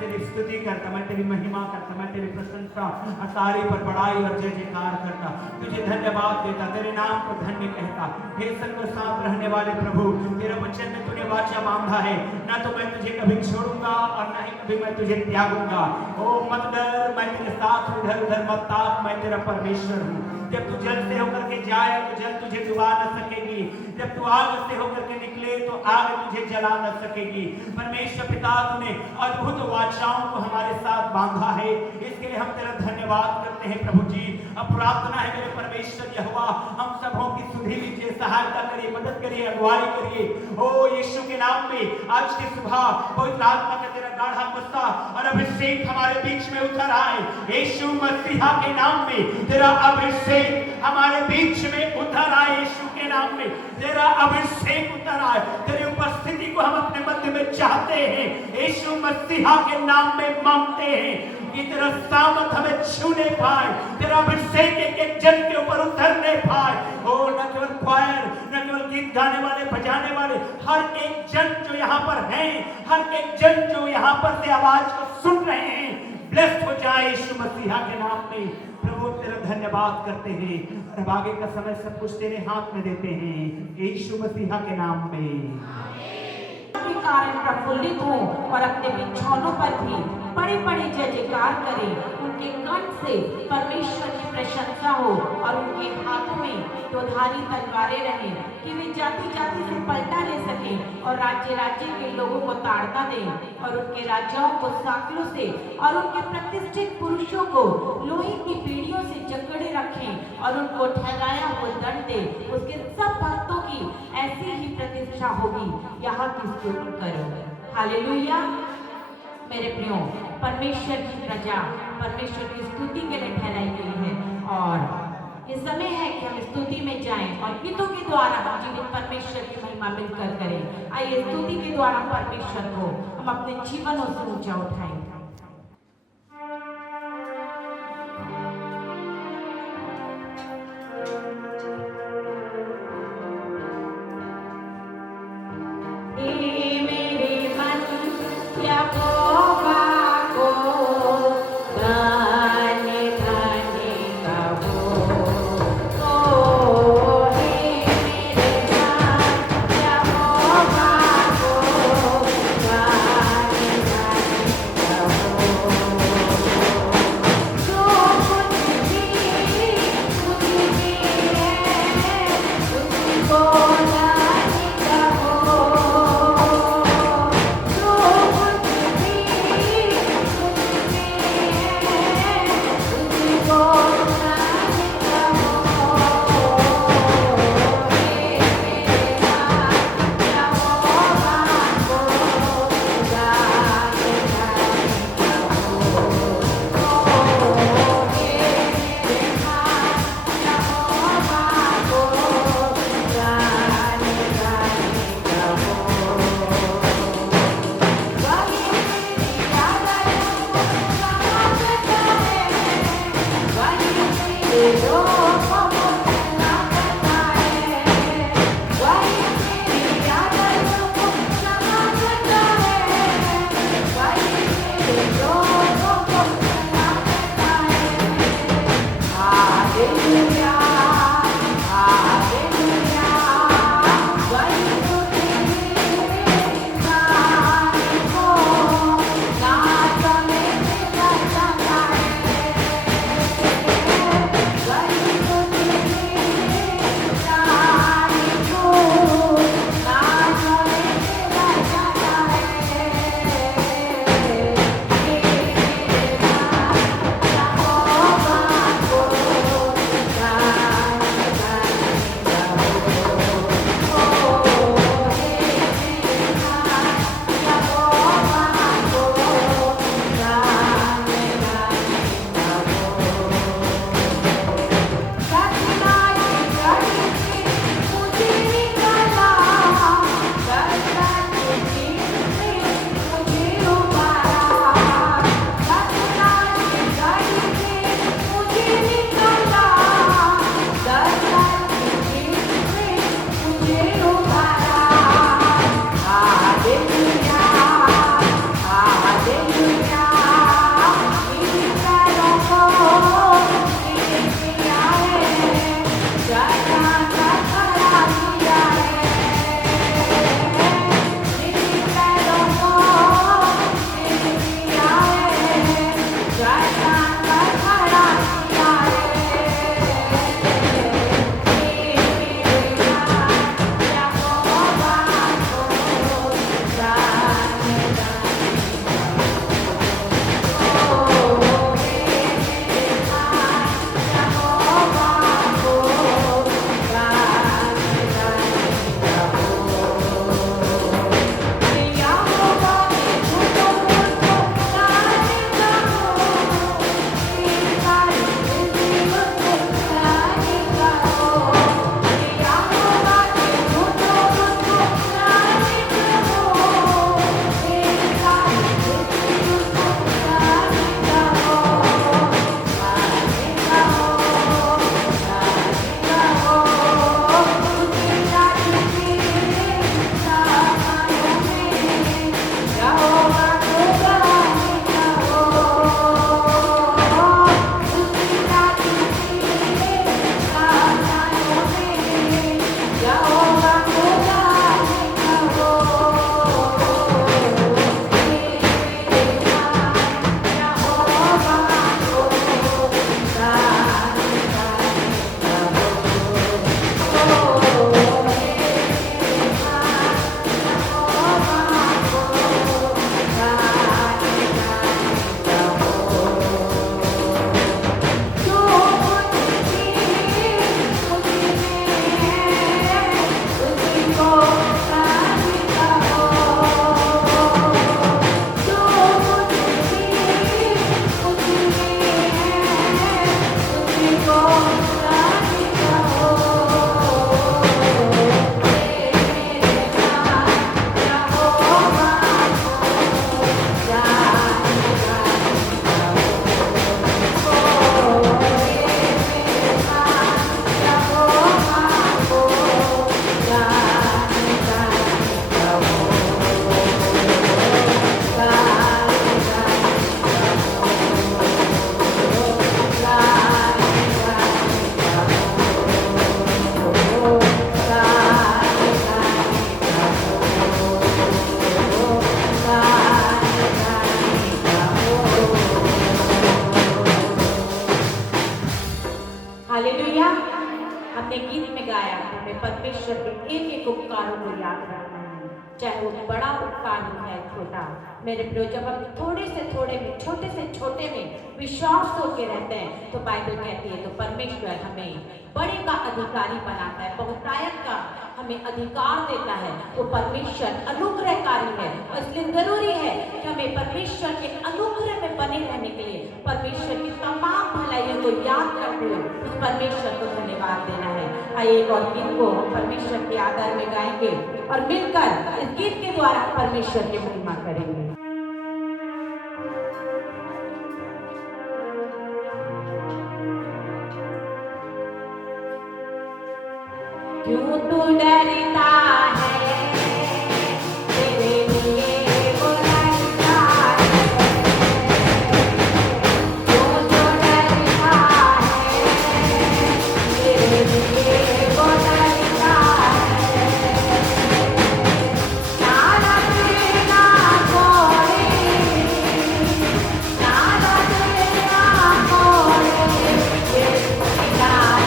तेरी स्तुति करता, मैं तेरी महिमा करता, मैं तेरी प्रशंसा और तारीफ और बड़ाई और जय जयकार करता, तुझे धन्यवाद देता, तेरे नाम को धन्य कहता। हे सबके साथ रहने वाले प्रभु, तेरे वचन में तूने वाचा बांधा है, ना तो मैं तुझे कभी छोड़ूंगा और ना ही कभी मैं तुझे त्यागूंगा। ओ मत डर, मैं तेरे साथ हूं, इधर उधर मत ताक, मैं तेरा परमेश्वर हूँ। जब तू जल से होकर के जाए तो जल तुझे डुबा न सकेगी, जब तू आग से होकर के निकले तो आग तुझे जला न सकेगी। परमेश्वर पिता, तूने अद्भुत वाचाओं को हमारे साथ बांधा है, इसके लिए हम तेरा धन्यवाद करते हैं प्रभु जी। अब प्रार्थना है मेरे परमेश्वर यहोवा, हम सबों की सुधि लीजिए, सहायता करिए, मदद करिए, अगुवाई करिए। ओ यीशु के नाम में आज की सुबह पवित्र आत्मा का तेरा गाढ़ा गुस्सा और अभिषेक हमारे बीच में उतर आए। यीशु मसीहा के नाम में तेरा अभिषेक हमारे बीच में उतर आए। यीशु के नाम में तेरा अभिषेक उतर आए, तेरी उपस्थिति को हम अपने मध्य में चाहते हैं। यीशु मसीहा के नाम में मांगते हैं कि तेरा सामर्थ हमें छूने पाए, तेरा अभिषेक एक एक जन के ऊपर उतरने पाए। ओ न केवल क्वायर, न केवल गीत गाने वाले, बजाने वाले, हर एक जन जो यहाँ पर हैं, हर एक जन जो यहाँ पर से आवाज को सुन रहे हैं, ब्लेस्ड हो जाए यीशु मसीहा के नाम में। प्रभु तेरा धन्यवाद करते हैं और अब आगे का समय सब कुछ तेरे हाथ में देते हैं, यीशु मसीहा के नाम में। के कारण प्रफुल्लित हो और अपने बिछौनों पर भी बड़े बड़े जय जयकार करें। उनके कंठ से परमेश्वर की प्रशंसा हो और उनके हाथों में दोधारी तलवारें रहें कि वे जाति जाति से पलटा ले सकें और राज्य राज्य के लोगों को ताड़ना दें और उनके राजाओं को साकिलों से और उनके प्रतिष्ठित पुरुषों को लोहे की पीढ़ियों से जकड़े रखें और उनको ठहराया हुआ दंड दे। उसके सब भक्तों की ऐसी ही प्रतिष्ठा होगी। यहाँ की स्तुति करो। हालेलुया। मेरे प्रियो, परमेश्वर की प्रजा परमेश्वर की स्तुति के लिए ठहराई गई है और ये समय है कि हम स्तुति में जाएं और गीतों के द्वारा हम जीवित परमेश्वर की महिमा मिलकर करें। आइए स्तुति के द्वारा परमेश्वर को हम अपने जीवनों से ऊंचा उठाएं। हमने गीत में गाया, हमें परमेश्वर के एक एक उपकारों को याद रखना है, चाहे वो बड़ा उपकार हो चाहे छोटा। मेरे प्रियो, जब हम थोड़े से छोटे में विश्वास होके रहते हैं तो बाइबल कहती है तो परमेश्वर हमें बड़े का अधिकारी बनाता है, बहुतायत का हमें अधिकार देता है। तो परमेश्वर अनुग्रहकारी है और इसलिए जरूरी है कि हमें परमेश्वर के अनुग्रह में बने रहने के लिए परमेश्वर की तमाम भलाइयों को याद करते हुए उस परमेश्वर को धन्यवाद देना है। आइए एक और गीत को हम परमेश्वर के आदर में गाएंगे और मिलकर इस गीत के द्वारा परमेश्वर की महिमा करेंगे। क्यों तू डरता है, तेरे लिए वो लड़ता है। क्यों तू डरता है, तेरे लिए वो लड़ता है। ना डरे ना कोई, ना डरे ना कोई, ये सिखाए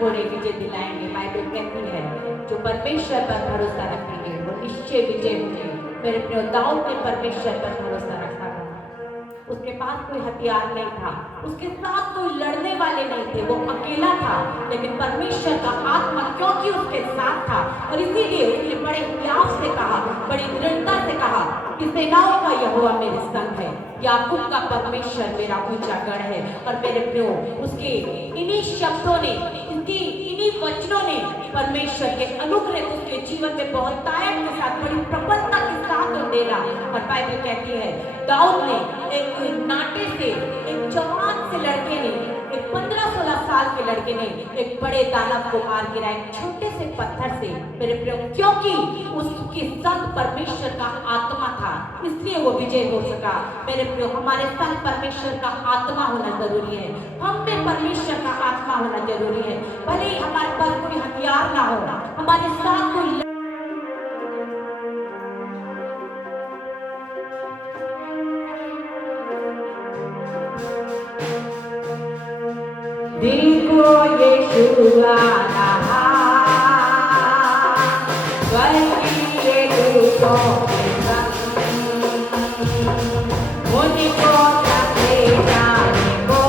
घोड़े विजय दिलाएंगे। बाइबल कहती है जो परमेश्वर पर भरोसा रखेंगे वो निश्चय विजय होंगे। मेरे प्रिय दाऊद ने परमेश्वर पर भरोसा रखा था। उसके पास कोई हथियार नहीं था, उसके साथ कोई लड़ने वाले नहीं थे, वो अकेला था, लेकिन परमेश्वर का आत्मा क्योंकि उसके साथ था और इसीलिए उसने बड़े हियाव से कहा, बड़ी दृढ़ता से कहा कि सेनाओं का यहोवा मेरे संग है, याकूब का परमेश्वर मेरा ऊंचा गढ़ है। और मेरे प्रियो उसके इन्हीं शब्दों ने, इन्हीं वचनों ने परमेश्वर के अनुग्रह उसके जीवन में बहुत ताकत के साथ, बड़ी प्रबलता के साथ उंडेला। और बाइबल कहती है दाऊद ने एक नाटे से, एक जवान से लड़के ने, एक 15-16 साल के लड़के ने एक बड़े दानव को मार गिराया, एक छोटे से पत्थर से। मेरे प्रियो क्योंकि उसके संग परमेश्वर का आत्मा था, इसलिए वो विजय हो सका। मेरे प्रियो हमारे संग परमेश्वर का आत्मा होना जरूरी है, हम में परमेश्वर का आत्मा होना जरूरी है। भले ही हमारे पास कोई हथियार ना हो, हमारे साथ कोई देखो यीशु आ रहा, स्वर्गीय दूतों के संग, उनको सबसे जाने को,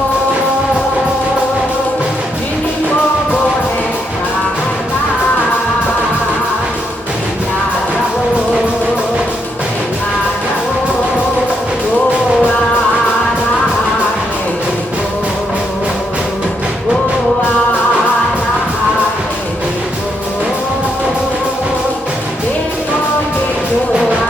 जिनको वो है चाहता। याद रहो, वो आ रहा है, वो आ रहा है, देखो, देखो,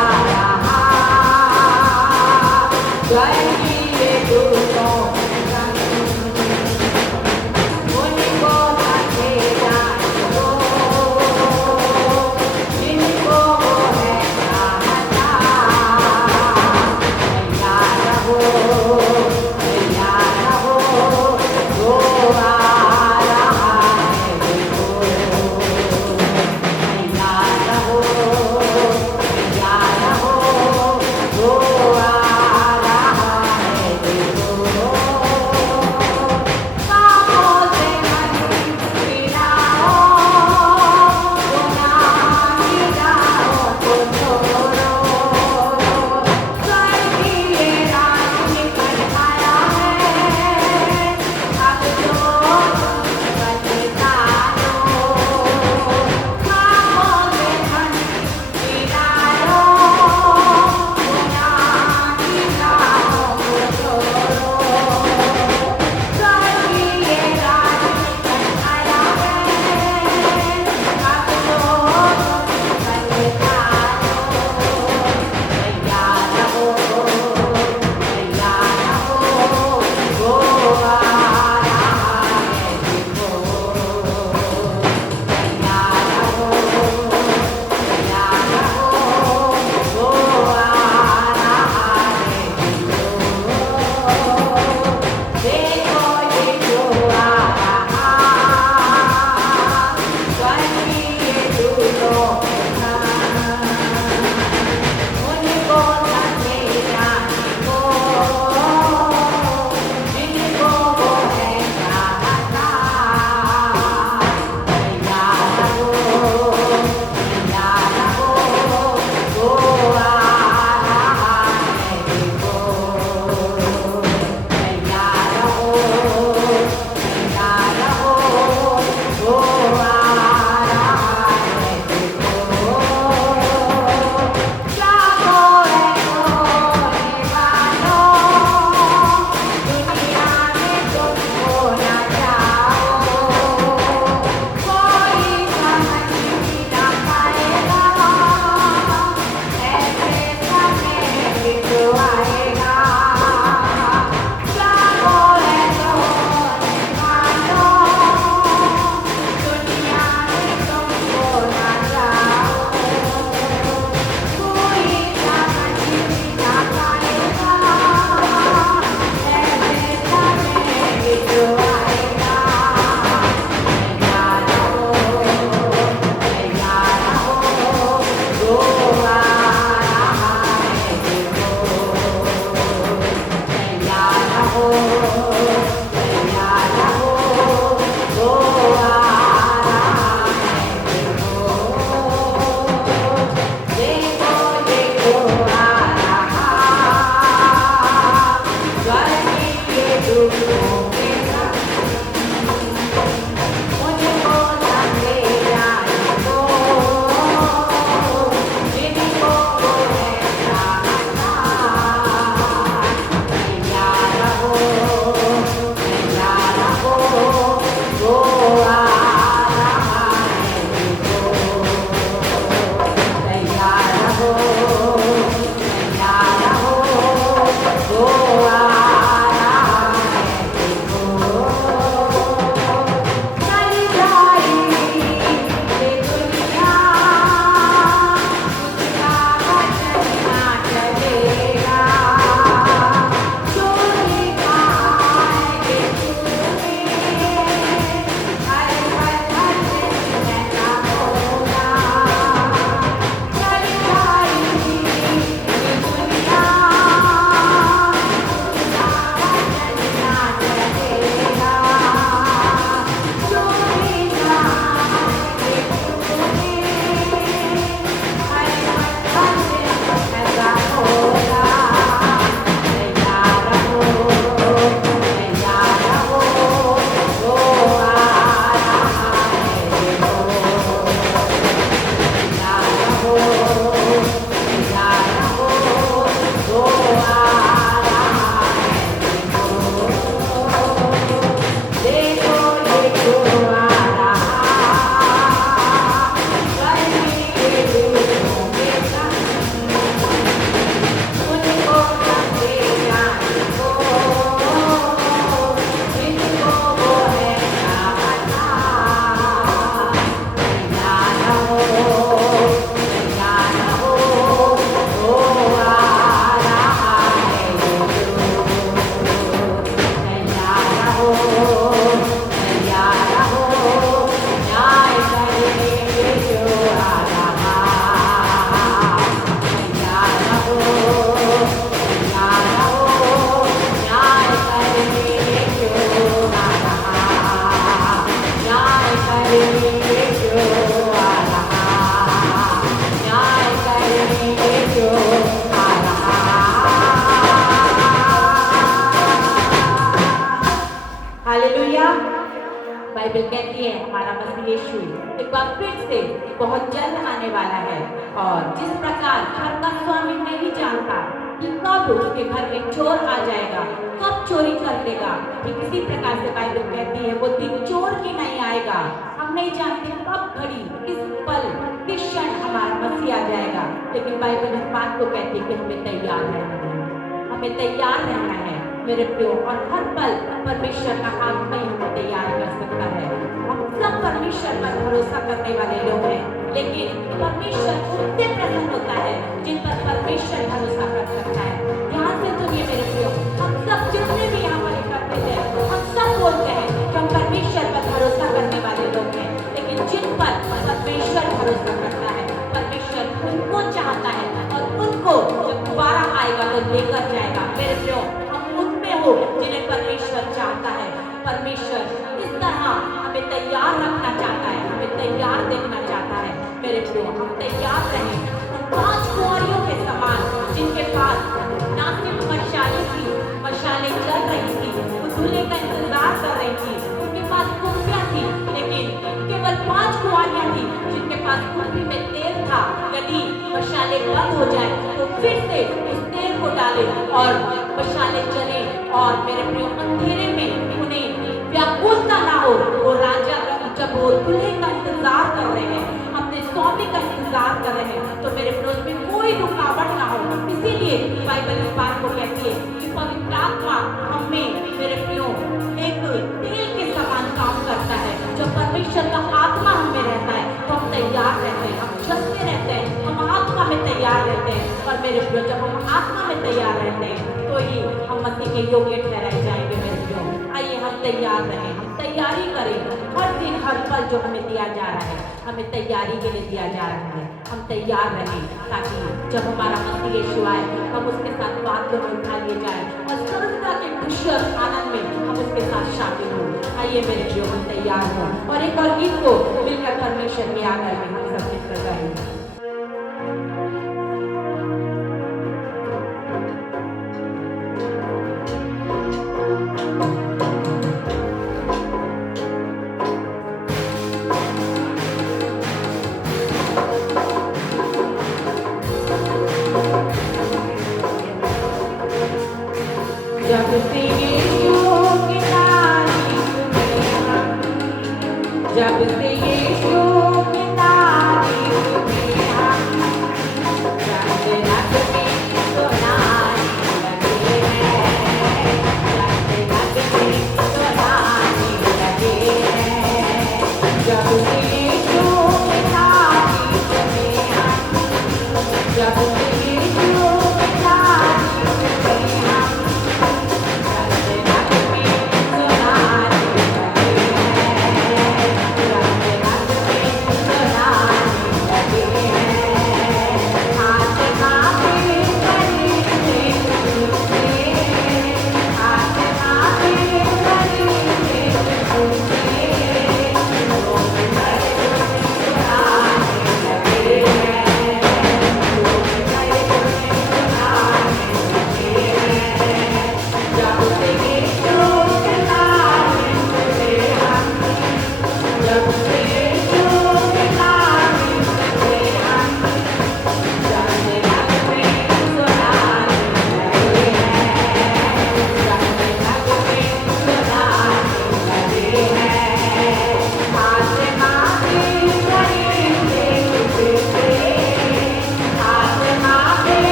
एक बार फिर से बहुत जल्द आने वाला है। और जिस प्रकार घर का स्वामी नहीं जानता कि कब उसके घर में चोर आ जाएगा, कब चोरी कर लेगा, ठीक इसी प्रकार से बाइबल कहती है वो दिन चोर की नहीं आएगा। हम नहीं जानते कब घड़ी, किस पल, किस क्षण हमारा मसीह आ जाएगा, लेकिन बाइबल इस बात को कहती है कि हमें तैयार रहना है, हमें तैयार रहना है मेरे प्रियो। और हर पल परमेश्वर का आत्मा ही हमें तैयार कर सकता है। हम सब परमेश्वर पर भरोसा करने वाले लोग हैं, लेकिन परमेश्वर उनसे प्रसन्न होता है जिन पर परमेश्वर भरोसा कर सकता है। ध्यान से सुनिए मेरे प्रियो, हम सब जितने भी यहाँ पर इकट्ठे हैं, हम सब बोलते हैं कि हम परमेश्वर पर भरोसा करने वाले लोग हैं, लेकिन जिन पर परमेश्वर भरोसा करता है, परमेश्वर उनको चाहता है और उनको जब दोबारा आएगा तो लेकर जाएगा। मेरे प्रियो, हम उनमें हो जिन्हें परमेश्वर चाहता है। परमेश्वर इस तरह हमें तैयार रखना चाहता है, हमें तैयार देखना चाहता है। मेरे प्रियो, हम तैयार रहें उन 5 कुंवारियों के समान जिनके पास ना सिर्फ मशालें जल रही थी, वो दूल्हे का इंतजार कर रही थी, उनके पास कुंभियां थी, लेकिन केवल 5 कुंवारियां थी जिनके पास कुंभी में तेल था। यदि मशालें बंद हो जाए तो फिर से उस तेल को डाले और मशालें जले। और मेरे प्रियो, अंधेरे में उन्हें व्याकुलता ना हो। वो राजा जब वो दूल्हे का इंतजार कर रहे हैं, अपने स्वामी का इंतजार कर रहे हैं, तो मेरे प्रियो उसमें कोई रुकावट ना हो। इसीलिए बाइबल इस बात को कहती है कि पवित्र आत्मा हमें मेरे प्रियो एक तेल के समान काम करता है। जब परमेश्वर का आत्मा हमें रहता है तो हम तैयार रहते हैं, हम चलते रहते हैं, हम आत्मा में तैयार रहते हैं। और मेरे प्रियो, जब हम आत्मा में तैयार रहते हैं तो ही हम मसीह के योग्य ठहराए जाएंगे। मेरे प्रियो, आइए हम तैयार रहें, हम तैयारी करें। हर दिन हर पल जो हमें दिया जा रहा है, हमें तैयारी के लिए दिया जा रहा है। हम तैयार रहें ताकि जब हमारा मसीह यीशु आए हम उसके साथ बातों में उठा लिए जाए और स्वर्गता के खुशी और आनंद में हम उसके साथ शामिल हों। आइए मेरे प्रियो, हम तैयार हों और एक और गीत को मिलकर परमेश्वर के आदर में हम सब मिलकर गाएंगे। जब से यीशु की तारीफ में, जब से यीशु की तारीफ में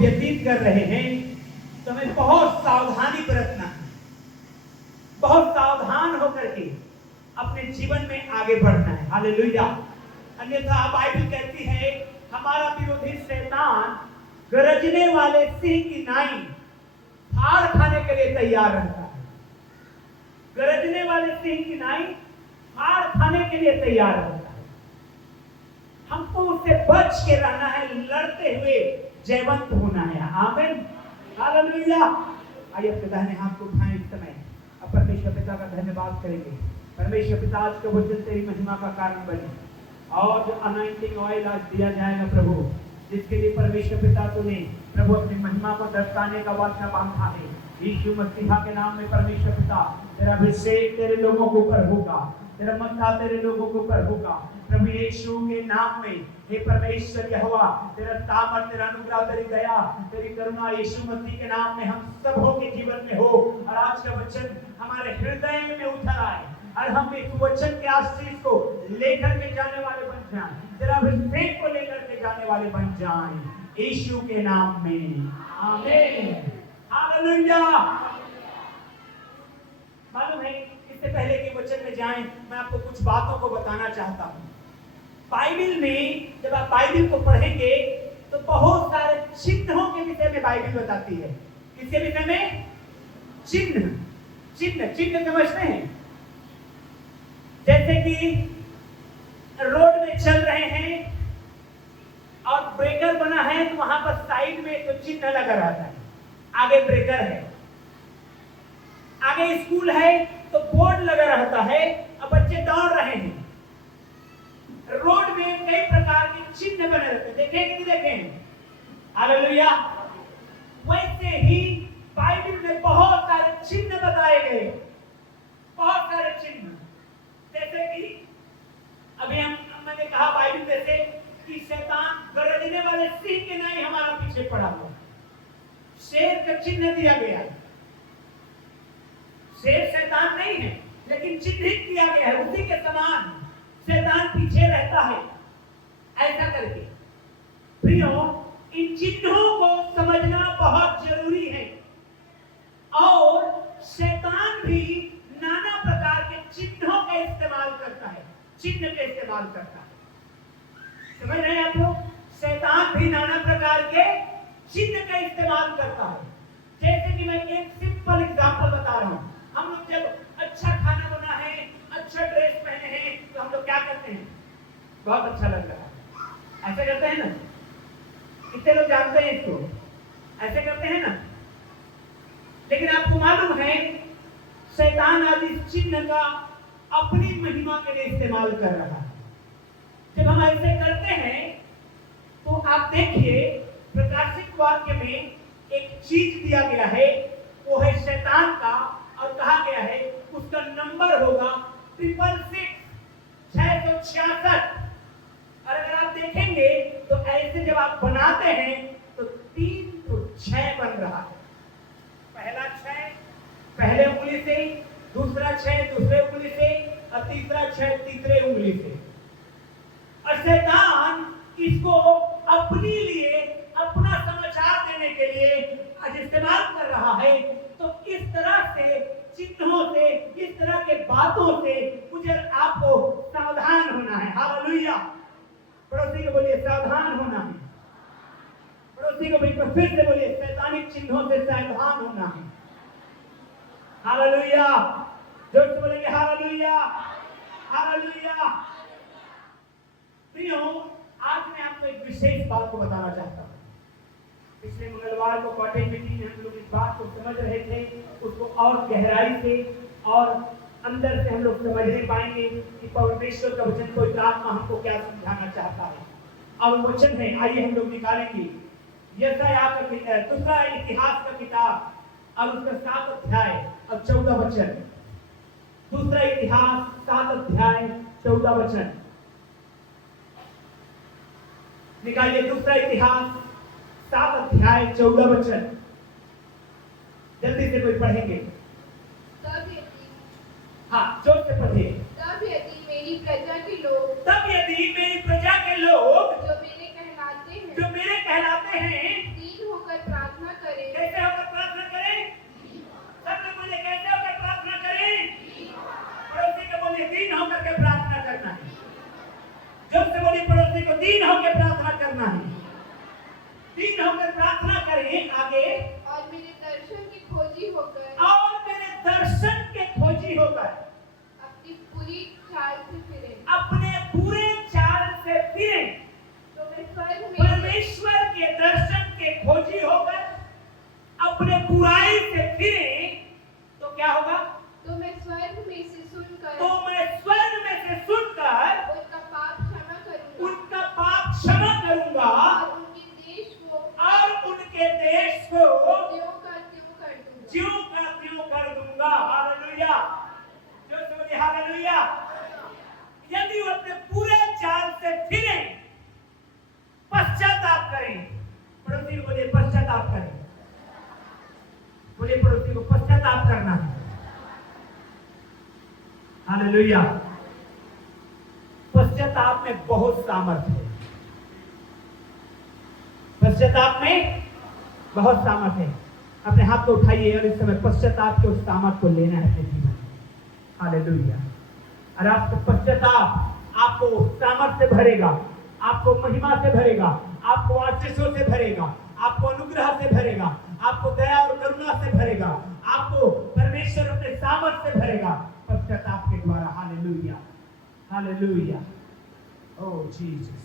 व्यतीत कर रहे हैं तो हमें बहुत सावधानी बरतना है, बहुत सावधान होकर के अपने जीवन में आगे बढ़ना है। हालेलुया। अन्यथा बाइबल कहती है हमारा विरोधी शैतान गरजने वाले सिंह की नाई फाड़ खाने के लिए तैयार रहता है। गरजने वाले सिंह की नाई फाड़ खाने के लिए तैयार रहता है। हमको उससे बच के रहना है, लड़ते हुए जयवंत होना है। आमीन। हालेलुया। आइए अपने दाहिने हाथ को उठाएं इस समय, अब परमेश्वर पिता का धन्यवाद करेंगे। परमेश्वर पिता आज का वचन तेरी महिमा का कारण बने, और जो अनॉइंटिंग ऑयल आज दिया जाएगा प्रभु, जिसके लिए परमेश्वर पिता तूने प्रभु अपनी महिमा को दर्शाने का वाचा बांधा है, यीशु मसीह के नाम में परमेश्वर पिता तेरा अभिषेक तेरे लोगों के ऊपर होगा, तेरा मत्था तेरे लोगों के ऊपर होगा प्रभु यीशु के नाम में। हे परमेश्वर यहोवा, तेरा ताकत, तेरा अनुग्रह, तेरी दया, तेरी करुणा यीशु मसीह के नाम में हम सबों के जीवन में हो, और आज का वचन हमारे हृदय में उतर आए, और हम इस वचन के आशीष को लेकर के जाने वाले बन जाएं, तेरा अभिषेक को लेकर के जाने वाले बन जाएं, यीशु के नाम में। आमीन। हालेलुया। मालूम है, इससे पहले कि वचन में जाएं, मैं आपको कुछ बातों को बताना चाहता हूं। बाइबल में जब आप बाइबल को पढ़ेंगे तो बहुत सारे चिन्हों के विषय में बाइबल बताती है। किसके विषय में? चिन्ह। चिन्ह चिन्ह समझते हैं? जैसे कि रोड में चल रहे हैं और ब्रेकर बना है, तो वहां पर साइड में तो चिन्ह लगा रहता है, आगे ब्रेकर है। आगे स्कूल है तो बोर्ड लगा रहता है, अब बच्चे दौड़ रहे हैं। रोड में कई प्रकार के चिन्ह बने रहते हैं, देखें कि नहीं देखें? हालेलुया। वैसे ही बाइबल में बहुत सारे चिन्ह बताए गए, बहुत सारे चिन्ह। जैसे कि अभी मैंने कहा बाइबल में से कि शैतान गरजने वाले सिंह के नहीं हमारा पीछे पड़ा हुआ, शेर का चिन्ह दिया गया। शेर शैतान नहीं है, लेकिन चिन्हित किया गया है, उसी के समान शैतान पीछे रहता है, ऐसा करके। प्रियो, इन चिन्हों को समझना बहुत जरूरी है, और शैतान भी नाना प्रकार के चिन्हों का इस्तेमाल करता है, चिन्ह का इस्तेमाल करता है। समझ रहे हैं आप लोग? शैतान भी नाना प्रकार के चिन्ह का इस्तेमाल करता है। जैसे कि मैं एक सिंपल एग्जांपल बता रहा हूं। हम लोग जब अच्छा खाना बना है, अच्छा ड्रेस पहने हैं, तो हम लोग क्या करते हैं? बहुत अच्छा लग रहा है, ऐसे करते हैं ना? कितने लोग जानते हैं इसको? ऐसे करते हैं ना? लेकिन आपको मालूम है शैतान आज इस चिन्ह का अपनी महिमा के लिए इस्तेमाल कर रहा है। जब हम ऐसे करते हैं तो आप देखिए प्रकाशित वाक्य में एक चीज दिया गया है, वो है शैतान का, और कहा गया है उसका नंबर होगा 666। और अगर आप देखेंगे तो ऐसे जब आप बनाते हैं तो 3 तो 6 बन रहा है। पहला 6 पहले उंगली से, दूसरा 6 दूसरे उंगली से, और तीसरा 6 तीसरे उंगली से। और शैतान इसको अपने लिए, अपना समाचार देने के लिए आज इस्तेमाल कर रहा है। तो इस तरह से चिन्हों से, इस तरह के बातों से मुझे आपको सावधान होना है। हालेलुया। पड़ोसी को बोलिए सावधान होना है। पड़ोसी को फिर से बोलिए शैतानिक चिन्हों से सावधान होना है। हालेलुया। जोर से बोलेंगे हालेलुया, हालेलुया। प्रियो, आज मैं आपको एक विशेष बात को बताना चाहता हूँ। पिछले मंगलवार को कॉटेज मीटिंग में हम लोग इस बात को समझ रहे थे, उसको और गहराई से और अंदर से हम लोग समझने पाएंगे कि परमेश्वर का वचन कोई आत्मा हमको क्या समझाना चाहता है। और वचन है, आइए हम लोग निकालेंगे यशायाह का दूसरा इतिहास का किताब और उसका 7 अध्याय और 14 वचन। दूसरा इतिहास 7 अध्याय 14 वचन निकालिए। दूसरा इतिहास 7 अध्याय 14 वचन जल्दी से कोई पढ़ेंगे? हाँ, जोर से पढ़िए। तब यदि मेरी प्रजा के लोग, तब यदि मेरी प्रजा के लोग जो मेरे कहलाते हैं, जो मेरे कहलाते हैं, दीन होकर प्रार्थना करें आगे, और मेरे दर्शन की खोजी होकर अपनी पूरी चाल से फिरे, अपने पूरे चाल से फिरे। तो मैं स्वर्ग में परमेश्वर के दर्शन के खोजी होकर अपने बुराई से फिरे तो क्या होगा? तो मैं स्वर्ग में से सुनकर उनका पाप क्षमा करूंगा और उनके देश को त्यों का त्यों कर दूंगा। हालेलुया। जो बोले हालेलुया। यदि वो अपने पूरे चाल से फिरे, पश्चाताप करें, पड़ोसी को बोले पश्चाताप करें, बोले पड़ोसी को पश्चाताप करना है। हालेलुया। पश्चाताप में बहुत सामर्थ्य है, पश्चाताप में बहुत सामर्थ्य है। अपने हाथ को उठाइए और इस समय पश्चाताप के उस सामर्थ्य को लेना है अपने जीवन में। हालेलुया। और आपको पश्चाताप आपको सामर्थ्य से भरेगा, आपको महिमा से भरेगा, आपको आशीषों से भरेगा, आपको अनुग्रह से भरेगा, आपको दया और करुणा से भरेगा, आपको परमेश्वर अपने सामर्थ्य से भरेगा पश्चाताप के द्वारा। Hallelujah, hallelujah. Oh Jesus.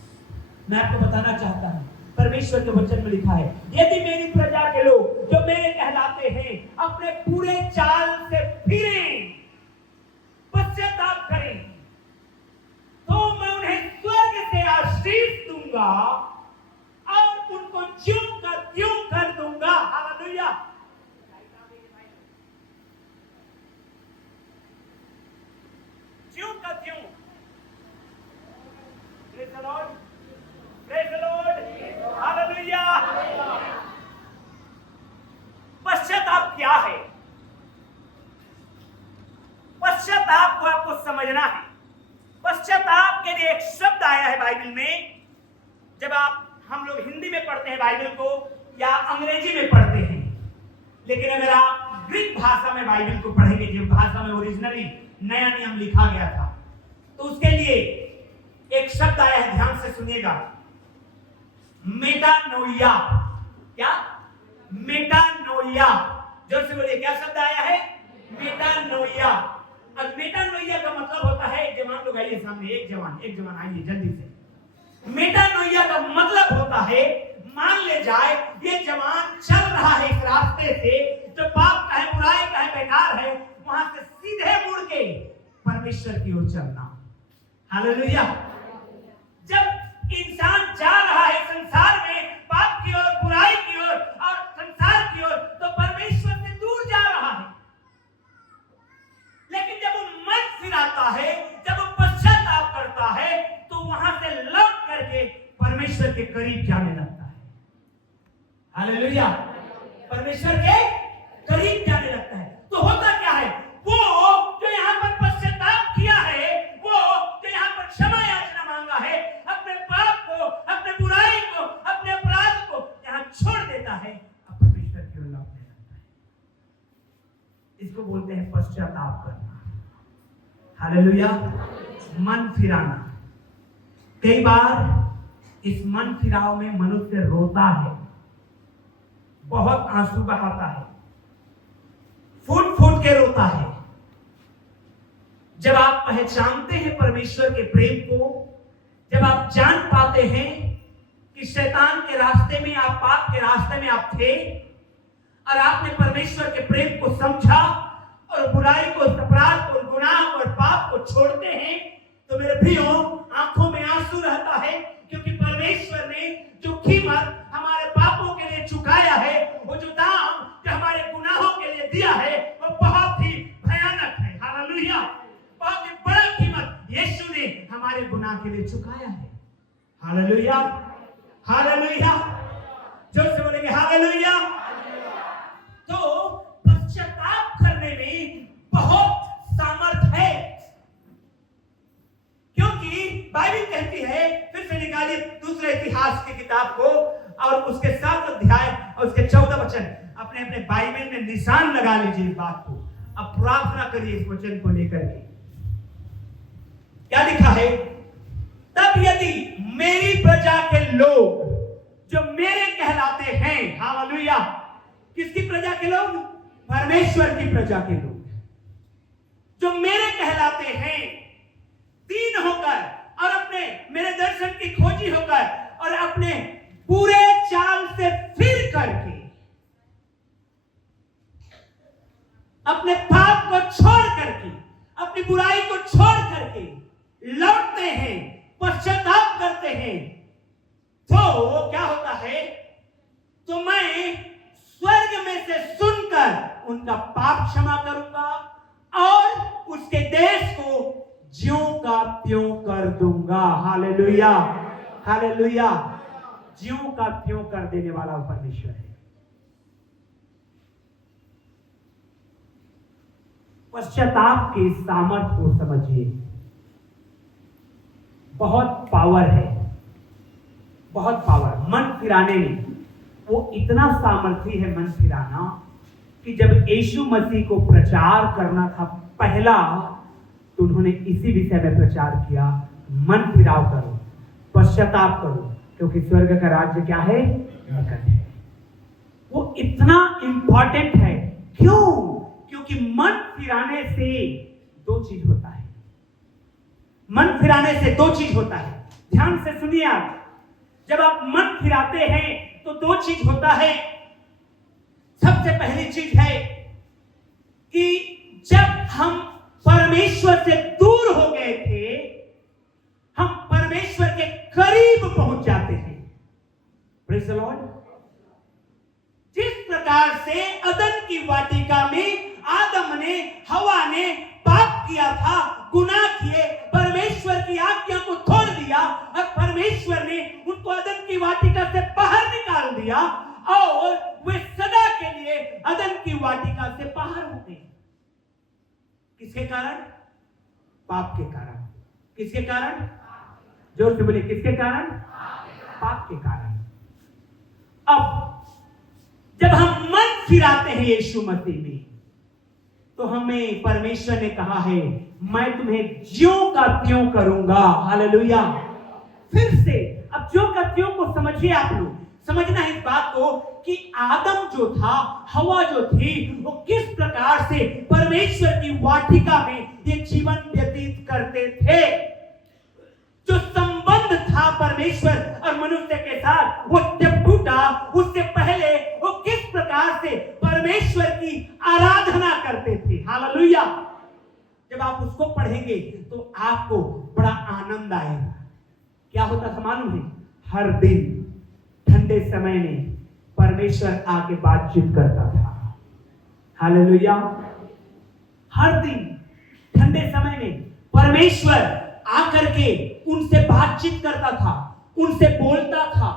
मैं आपको बताना चाहता हूं, परमेश्वर के वचन में लिखा है, यदि मेरी प्रजा के लोग जो मेरे कहलाते हैं अपने पूरे चाल से फिरें, पश्चाताप करें, तो मैं उन्हें स्वर्ग से आशीष दूंगा और उनको ज्यों का त्यों कर दूंगा। हालेलुया। ज्यों का त्यों। Praise the Lord, praise the Lord. Hallelujah. पश्चाताप क्या है? पश्चाताप को आपको समझना है। पश्चाताप के लिए एक शब्द आया है बाइबल में। जब हम लोग हिंदी में पढ़ते हैं बाइबल को या अंग्रेजी में पढ़ते हैं, लेकिन अगर आप ग्रीक भाषा में बाइबल को पढ़ेंगे, जो भाषा में ओरिजिनली नया नियम लिखा गया था, तो उसके लिए एक शब्द आया है, ध्यान से सुनिएगा, मेटानोइया। क्या? मेटानोइया। जोर से बोलिए, क्या शब्द आया है? मेटानोइया। और मेटानोइया का मतलब होता है, एक जवान लोग आइए सामने, एक जवान आइए जल्दी से। मेटानोइया का मतलब होता है, मान ले जाए ये जवान चल रहा है इस रास्ते से जो पाप का है, बुराई का है, बेकार है, वहां से सीधे मुड़ के परमेश्वर की ओर चलना। हालेलुया। जब इंसान जा रहा है संसार में पाप की ओर, बुराई की ओर और संसार की ओर, तो परमेश्वर से दूर जा रहा है। लेकिन जब वो मन फिराता है, जब वो पश्चाताप करता है, तो वहां से लौट करके परमेश्वर के करीब जाने लगता है। हालेलुया। परमेश्वर के करीब जाने लगता है। तो होता क्या है? वो जो यहाँ पर पश्चाताप किया है, वो जो यहाँ पर क्षमा याचना मांगा है, अपने पाप को, अपने बुराई को, अपने अपराध को यहाँ छोड़ देता है, अब परमेश्वर की ओर लौटने लगता है। इसको बोलते हैं पश्चाताप करना। हालेलुया। मन फिराना। कई बार इस मन फिराव में मनुष्य रोता है, बहुत आंसू बहाता है, फूट फूट के रोता है। जब आप पहचानते हैं परमेश्वर के प्रेम को, जब आप जान पाते हैं कि शैतान के रास्ते में आप, पाप के रास्ते में आप थे और आपने परमेश्वर के प्रेम को समझा और बुराई को, अपराध को, गुनाह और पाप को छोड़ते हैं, तो मेरे भाइयों आंखों में आंसू रहता है, क्योंकि परमेश्वर ने जो कीमत हमारे पापों के लिए चुकाया है, वो जो दाम जो हमारे गुनाहों के लिए दिया है, वो बहुत ही भयानक है। हालेलुया। बहुत ही बड़ा कीमत यीशु ने हमारे गुनाह के लिए चुकाया है। Hallelujah, hallelujah. जोर से बोलेंगे हालेलुया। तो पश्चाताप करने में बहुत सामर्थ है, क्योंकि बाइबल कहती है, फिर से निकालिए दूसरे इतिहास की किताब को और उसके 7 अध्याय और उसके 14 वचन अपने अपने बाइबल में निशान लगा लीजिए इस बात को। अब प्रार्थना करिए इस वचन को लेकर के। क्या लिखा है? तब यदि मेरी प्रजा के लोग जो मेरे कहलाते हैं प्रजा के लोग? परमेश्वर की प्रजा के लोग जो मेरे कहलाते हैं, दीन होकर और अपने मेरे दर्शन की खोजी होकर और अपने पूरे चाल से फिर करके अपने पाप को छोड़ करके अपनी बुराई को छोड़ करके लौटते हैं, पश्चाताप करते हैं, तो क्या होता है? तो मैं स्वर्ग में से सुनकर उनका पाप क्षमा करूंगा और उसके देश को ज्यों का त्यों कर दूंगा। Hallelujah, hallelujah. ज्यों का त्यों कर देने वाला परमेश्वर है। पश्चाताप के सामर्थ्य को समझिए, बहुत पावर है, बहुत पावर। मन फिराने में वो इतना सामर्थ्य है, मन फिराना, कि जब यीशु मसीह को प्रचार करना था पहला, तो उन्होंने इसी विषय में प्रचार किया, मन फिराव करो, पश्चाताप करो, क्योंकि स्वर्ग का राज्य क्या है? निकट है। वो इतना इंपॉर्टेंट है। क्यों? क्योंकि मन फिराने से दो चीज होता है। मन फिराने से दो चीज होता है। ध्यान से सुनिए आप, जब आप मन फिराते हैं तो दो चीज होता है। सबसे पहली चीज है कि जब हम परमेश्वर से दूर हो गए थे, हम परमेश्वर के करीब पहुंच जाते हैं। Praise the Lord. जिस प्रकार से अदन की वाटिका में आदम ने, हवा ने पाप किया था, गुनाह किए, परमेश्वर की आज्ञा को तोड़ दिया और परमेश्वर ने उनको अदन की वाटिका से बाहर निकाल दिया और वे सदा के लिए अदन की वाटिका से बाहर हो गए। किसके कारण? पाप के कारण। किसके कारण? जोर से बोले, किसके कारण? पाप के कारण। अब जब हम मन फिराते हैं यीशु मसीह में, तो हमें परमेश्वर ने कहा है, मैं तुम्हें ज्यों का त्यों करूंगा। हालेलुया। फिर से अब ज्यों का त्यों को समझिए। आप लोग समझना है इस बात को कि आदम जो था, हवा जो थी, वो किस प्रकार से परमेश्वर की वाटिका में ये जीवन व्यतीत करते थे। जो संबंध था परमेश्वर और मनुष्य के साथ, वो जब टूटा, उससे पहले वो किस प्रकार से परमेश्वर की आराधना करते थे। हालेलुया। जब आप उसको पढ़ेंगे तो आपको बड़ा आनंद आएगा। क्या होता था मालूम है? हर दिन ठंडे समय में परमेश्वर आके बातचीत करता था। हालेलुया। हर दिन ठंडे समय में परमेश्वर आकर के उनसे बातचीत करता था, उनसे बोलता था,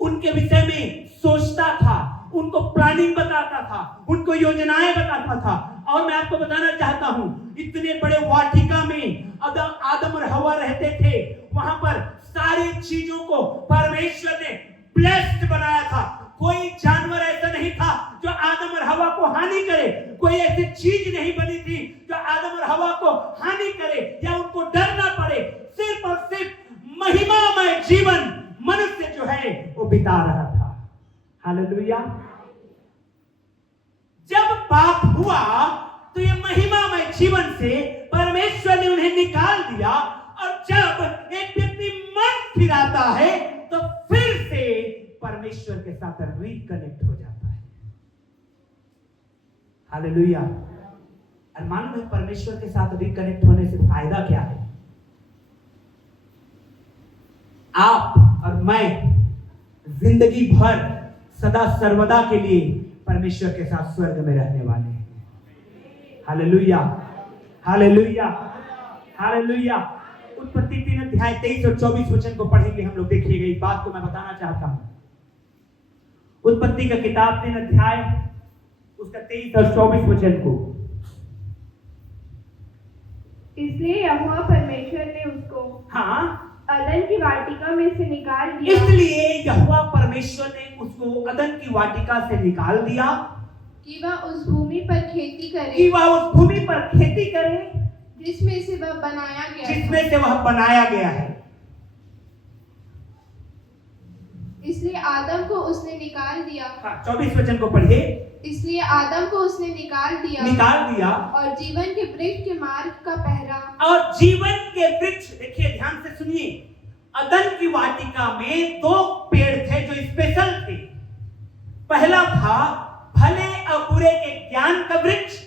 उनके विषय में सोचता था, उनको प्लानिंग बताता था, उनको योजनाएं बताता था। और मैं आपको बताना चाहता हूं, इतने बड़े वाटिका में आदम और हवा रहते थे, वहां पर सारी चीजों को परमेश्वर ने ब्लेस्ड बनाया था। कोई जानवर ऐसा नहीं था जो आदम और हवा को हानि करे, कोई ऐसी चीज नहीं बनी थी जो आदम और हवा को हानि करे या उनको डरना पड़े। सिर्फ और सिर्फ महिमामय जीवन मनुष्य जो है वो बिता रहा था। हालेलुया। जब पाप हुआ तो ये महिमामय जीवन से परमेश्वर ने उन्हें निकाल दिया, और जब एक व्यक्ति मन फिराता है तो फिर से परमेश्वर के साथ रिकनेक्ट हो जाता है। हालेलुया। और मालूम है परमेश्वर के साथ रिकनेक्ट होने से फायदा क्या है? आप और मैं जिंदगी भर सदा सर्वदा के लिए परमेश्वर के साथ स्वर्ग में रहने वाले हैं। Hallelujah, hallelujah, hallelujah. उत्पत्ति 3 अध्याय 23 और 24 वचन को पढ़ेंगे हम लोग। देखिएगा, इस बात को मैं बताना चाहता हूं। उत्पत्ति का किताब 3 अध्याय उसका 23 और 24 वचन को। इसलिए यहोवा परमेश्वर ने उसको अदन की वाटिका में से निकाल दिया। इसलिए यहोवा परमेश्वर ने उसको अदन की वाटिका से निकाल दिया कि वह उस भूमि पर खेती करे, कि वह उस भूमि पर खेती करे जिसमें से वह बनाया गया, जिसमें से वह बनाया गया है। इसलिए आदम को उसने निकाल दिया। 24 वचन को पढ़िए। इसलिए आदम को उसने निकाल दिया और जीवन के वृक्ष के मार्ग का पहरा। और जीवन के वृक्ष, देखिए ध्यान से सुनिए, अदन की वाटिका में 2 पेड़ थे जो स्पेशल थे। पहला था भले और बुरे के ज्ञान का वृक्ष,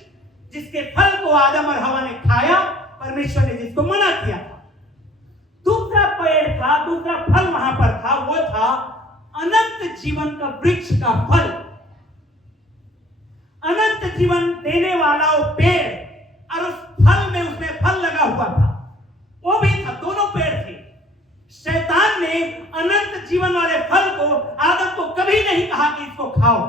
जिसके फल को आदम और हवा ने खाया, परमेश्वर ने जिसको मना किया था। दूसरा पेड़ था, दूसरा फल वहां पर था, वो था अनंत जीवन का वृक्ष का फल। अनंत जीवन देने वाला वो पेड़, और उस फल में उसमें फल लगा हुआ था, वो भी था, दोनों पेड़ थे। शैतान ने अनंत जीवन वाले फल को आदम को कभी नहीं कहा कि इसको खाओ,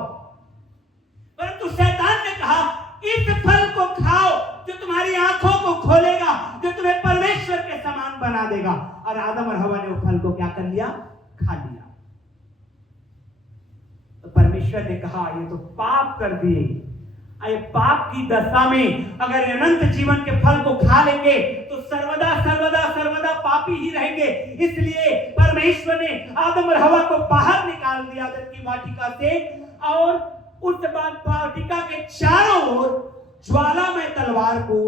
परंतु शैतान ने कहा इस फल को खाओ जो तुम्हारी आंखों को खोलेगा, जो तुम्हें परमेश्वर के समान बना देगा। और आदम और हवा ने वो फल को क्या कर लिया? खा लिया। तो परमेश्वर ने कहा ये तो पाप कर दिए, ये पाप की दशा में अगर अनंत जीवन के फल को खा लेंगे तो सर्वदा सर्वदा सर्वदा पापी ही रहेंगे। इसलिए परमेश्वर ने आदम और हवा को बाहर निकाल दिया अदन की वाटिका से, और उस वाटिका के चारों ओर ज्वालामय तलवार को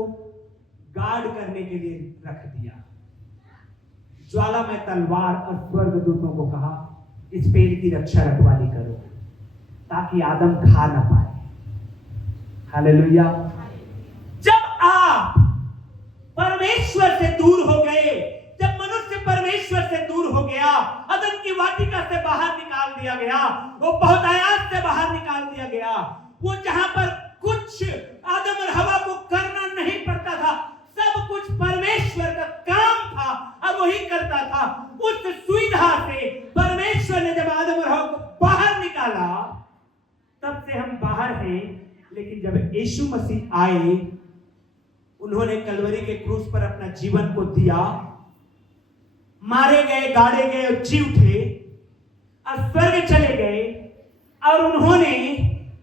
गार्ड करने के लिए रख दिया। ज्वालामय तलवार, और स्वर्गदूतों को कहा इस पेड़ की रक्षा रखवाली करो ताकि आदम खा ना पाए। हालेलुया। जब आप परमेश्वर से दूर हो गए, जब मनुष्य परमेश्वर से दूर हो गया, अदन की वाटिका से बाहर निकाल दिया गया, वो बहुत आयात से बाहर निकाल दिया गया, वो जहां पर कुछ आदम और हवा को करना नहीं पड़ता था, सब कुछ परमेश्वर का काम था और वही करता था। उस सुविधा से परमेश्वर ने जब आदम और हवा को बाहर निकाला, तब से हम बाहर हैं। लेकिन जब यीशु मसीह आए, उन्होंने कलवरी के क्रूस पर अपना जीवन को दिया, मारे गए, गाड़े गए और जी उठे और स्वर्ग चले गए, और उन्होंने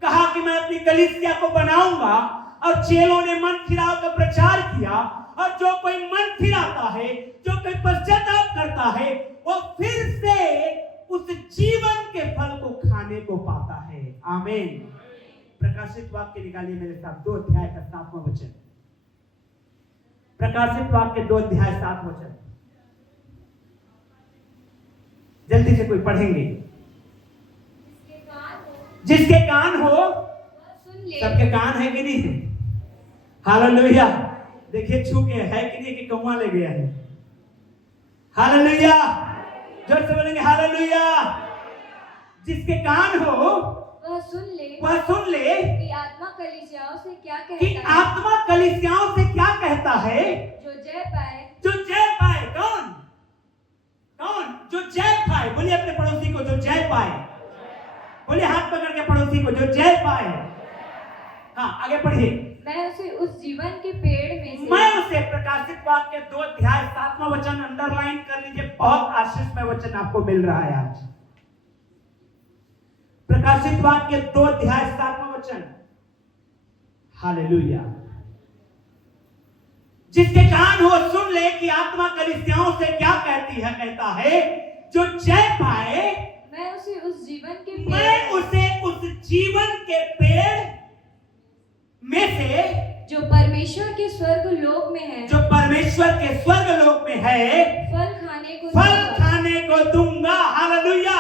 कहा कि मैं अपनी कलीसिया को बनाऊंगा, और चेलों ने मन फिराव का प्रचार किया, और जो कोई मन फिराता है, जो कोई पश्चाताप करता है, वो फिर से उस जीवन के फल को खाने को पाता है। आमीन। प्रकाशित वाक्य निकालिए मेरे साथ, 2 अध्याय का 7वां वचन। प्रकाशित वाक्य 2 अध्याय 7 वचन, जल्दी से कोई पढ़ेंगे। जिसके कान हो सबके कान है कि नहीं है? हालेलुया। देखिए छू के है कि नहीं कि कौवा ले गया है? हालेलुया। जोर से बोलेंगे हालेलुया। जिसके कान हो वह सुन ले कि आत्मा कलीसियाओं से क्या कहता है। आत्मा कलीसियाओं से क्या कहता है? जो जय पाए। कौन? जो जय पाए। बोलिए अपने पड़ोसी को, जो जय पाए। बोलिए हाथ पकड़ के पड़ोसी को, जो जय पाए। हाँ, आगे पढ़िए। मैं उसे उस जीवन के पेड़ में से, मैं उसे, प्रकाशित वाक्य 2 अध्याय 7वां वचन अंडरलाइन कर लीजिए, बहुत आशीषमय वचन आपको मिल रहा है आज। प्रकाशित वाक्य 2 अध्याय 7वां वचन। हालेलुया। जिसके कान हो सुन ले कि आत्मा कलीसियाओं से क्या कहती है। कहता है जो जय पाए, मैं उसे उस जीवन के पेड़ में से, जो परमेश्वर के स्वर्ग लोक में है, फल खाने को दूंगा। हालेलुया।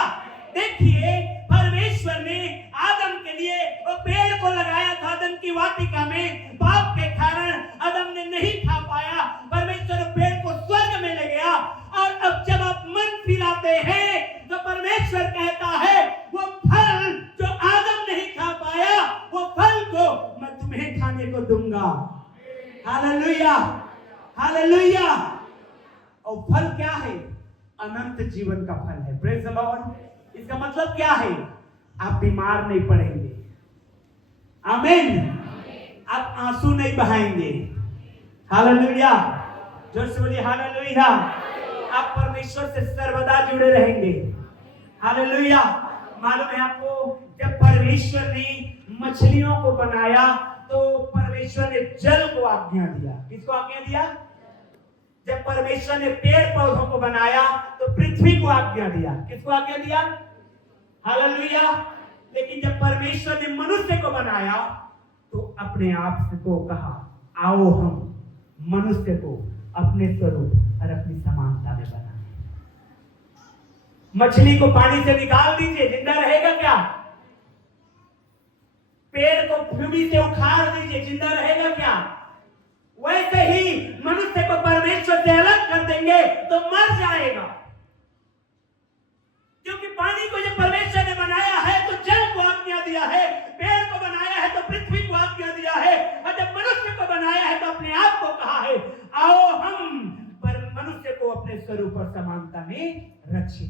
देखिए परमेश्वर ने आदम के लिए वो पेड़ को लगाया था अदन की वाटिका में, पाप के कारण आदम ने नहीं खा पाया। परमेश्वर पेड़ को स्वर्ग में ले गया, और अब जब आप मन फिराते हैं तो परमेश्वर कहता है वो फल जो आदम नहीं खा पाया, वो फल को मैं तुम्हें खाने को दूंगा। Hallelujah, hallelujah. और फल क्या है? अनंत जीवन का फल है। Praise the Lord. इसका मतलब क्या है? आप बीमार नहीं पड़ेंगे। आमीन। आप आंसू नहीं बहाएंगे। हालेलुया। जोर से बोलिए हालेलुया। आप परमेश्वर से सर्वदा जुड़े रहेंगे। हालेलुया। मालूम है आपको, जब परमेश्वर ने मछलियों को बनाया तो परमेश्वर ने जल को आज्ञा दिया। किसको आज्ञा दिया? जब परमेश्वर ने पेड़ पौधों को बनाया तो पृथ्वी को आज्ञा दिया। किसको आज्ञा दिया? हालेलुया। लेकिन जब परमेश्वर ने मनुष्य को बनाया तो अपने आप से को कहा, आओ हम मनुष्य को अपने स्वरूप और अपनी समानता में बनाएं। मछली को पानी से निकाल दीजिए, जिंदा रहेगा क्या? पेड़ को भूमि से उखाड़ दीजिए, जिंदा रहेगा क्या? वैसे ही मनुष्य को परमेश्वर से अलग कर देंगे तो मर जाएगा, क्योंकि पानी को जब परमेश्वर ने बनाया है तो जल को आज्ञा दिया है, पेड़ को बनाया है तो पृथ्वी को आज्ञा दिया है, और जब मनुष्य को बनाया है तो अपने आप को कहा है, आओ हम मनुष्य को अपने स्वरूप और समानता में रखें।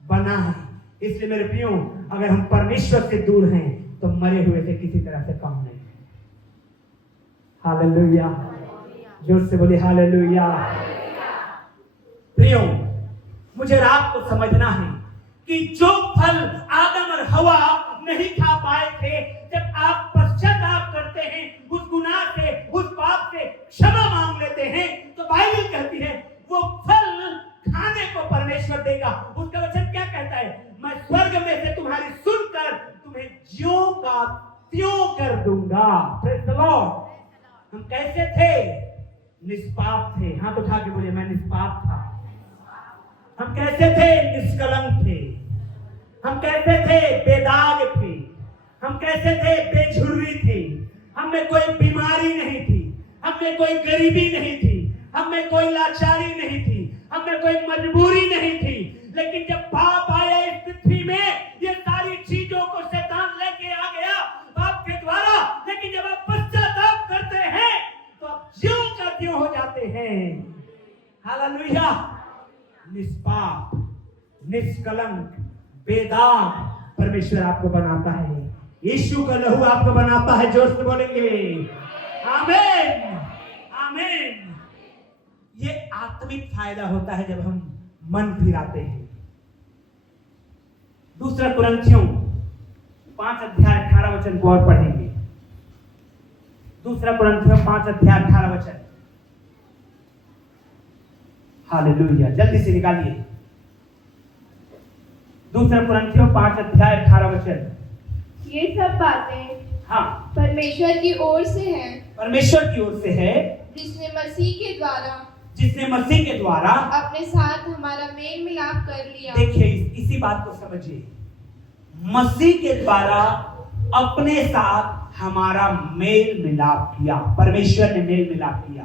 बना है। इसलिए मेरे प्रियो, अगर हम परमेश्वर से दूर हैं तो मरे हुए से किसी तरह से कम नहीं है। हालेलुया, जोर से बोलिए हालेलुया। प्रियो, मुझे और आपको समझना है कि जो फल आदम और हवा नहीं खा पाए थे, जब आप पश्चाताप करते हैं, उस गुनाह से, उस पाप से क्षमा मांग लेते हैं, तो बाइबल कहती है वो फल खाने को परमेश्वर देगा। उसका वचन क्या कहता है? मैं स्वर्ग में से तुम्हारी सुनकर तुम्हें ज्यों का त्यों कर दूंगा। Praise the Lord. हम कैसे थे? निष्पाप थे। हाथ उठा के बोलिए, मैं निष्पाप था। हम कैसे थे? निष्कलंक थे। हम कैसे थे? बेदाग थे। हम कैसे थे? बेझुर्री थे। हमें कोई बीमारी नहीं थी, हमें कोई गरीबी नहीं थी, हमें कोई लाचारी नहीं थी, हमें कोई मजबूरी नहीं थी। लेकिन जब पाप आया इस पृथ्वी में, ये सारी चीजों को शैतान लेके आ गया पाप के द्वारा। लेकिन जब आप पश्चाताप करते हैं तो आप ज्यों का त्यों हो जाते हैं। हालेलुया। निष्पाप, निष्कलंक, बेदाग परमेश्वर आपको बनाता है। यीशु का लहू आपको बनाता है। जोर से बोलेंगे आमीन, आमीन। ये आत्मिक फायदा होता है जब हम मन फिराते हैं। दूसरा कुरिन्थियों 5 अध्याय 18 वचन को और पढ़ेंगे। दूसरा कुरिन्थियों 5 अध्याय 18 वचन। हालेलुया, जल्दी से निकालिए। दूसरा कुरिन्थियों 5 अध्याय 18 वचन। ये सब बातें हाँ, परमेश्वर की ओर से हैं, परमेश्वर की ओर से है, जिसने मसीह के द्वारा अपने साथ हमारा मेल मिलाप कर लिया। देखिए, इसी बात को समझिए। मसीह के द्वारा अपने साथ हमारा मेल मिलाप किया। परमेश्वर ने मेल मिलाप किया।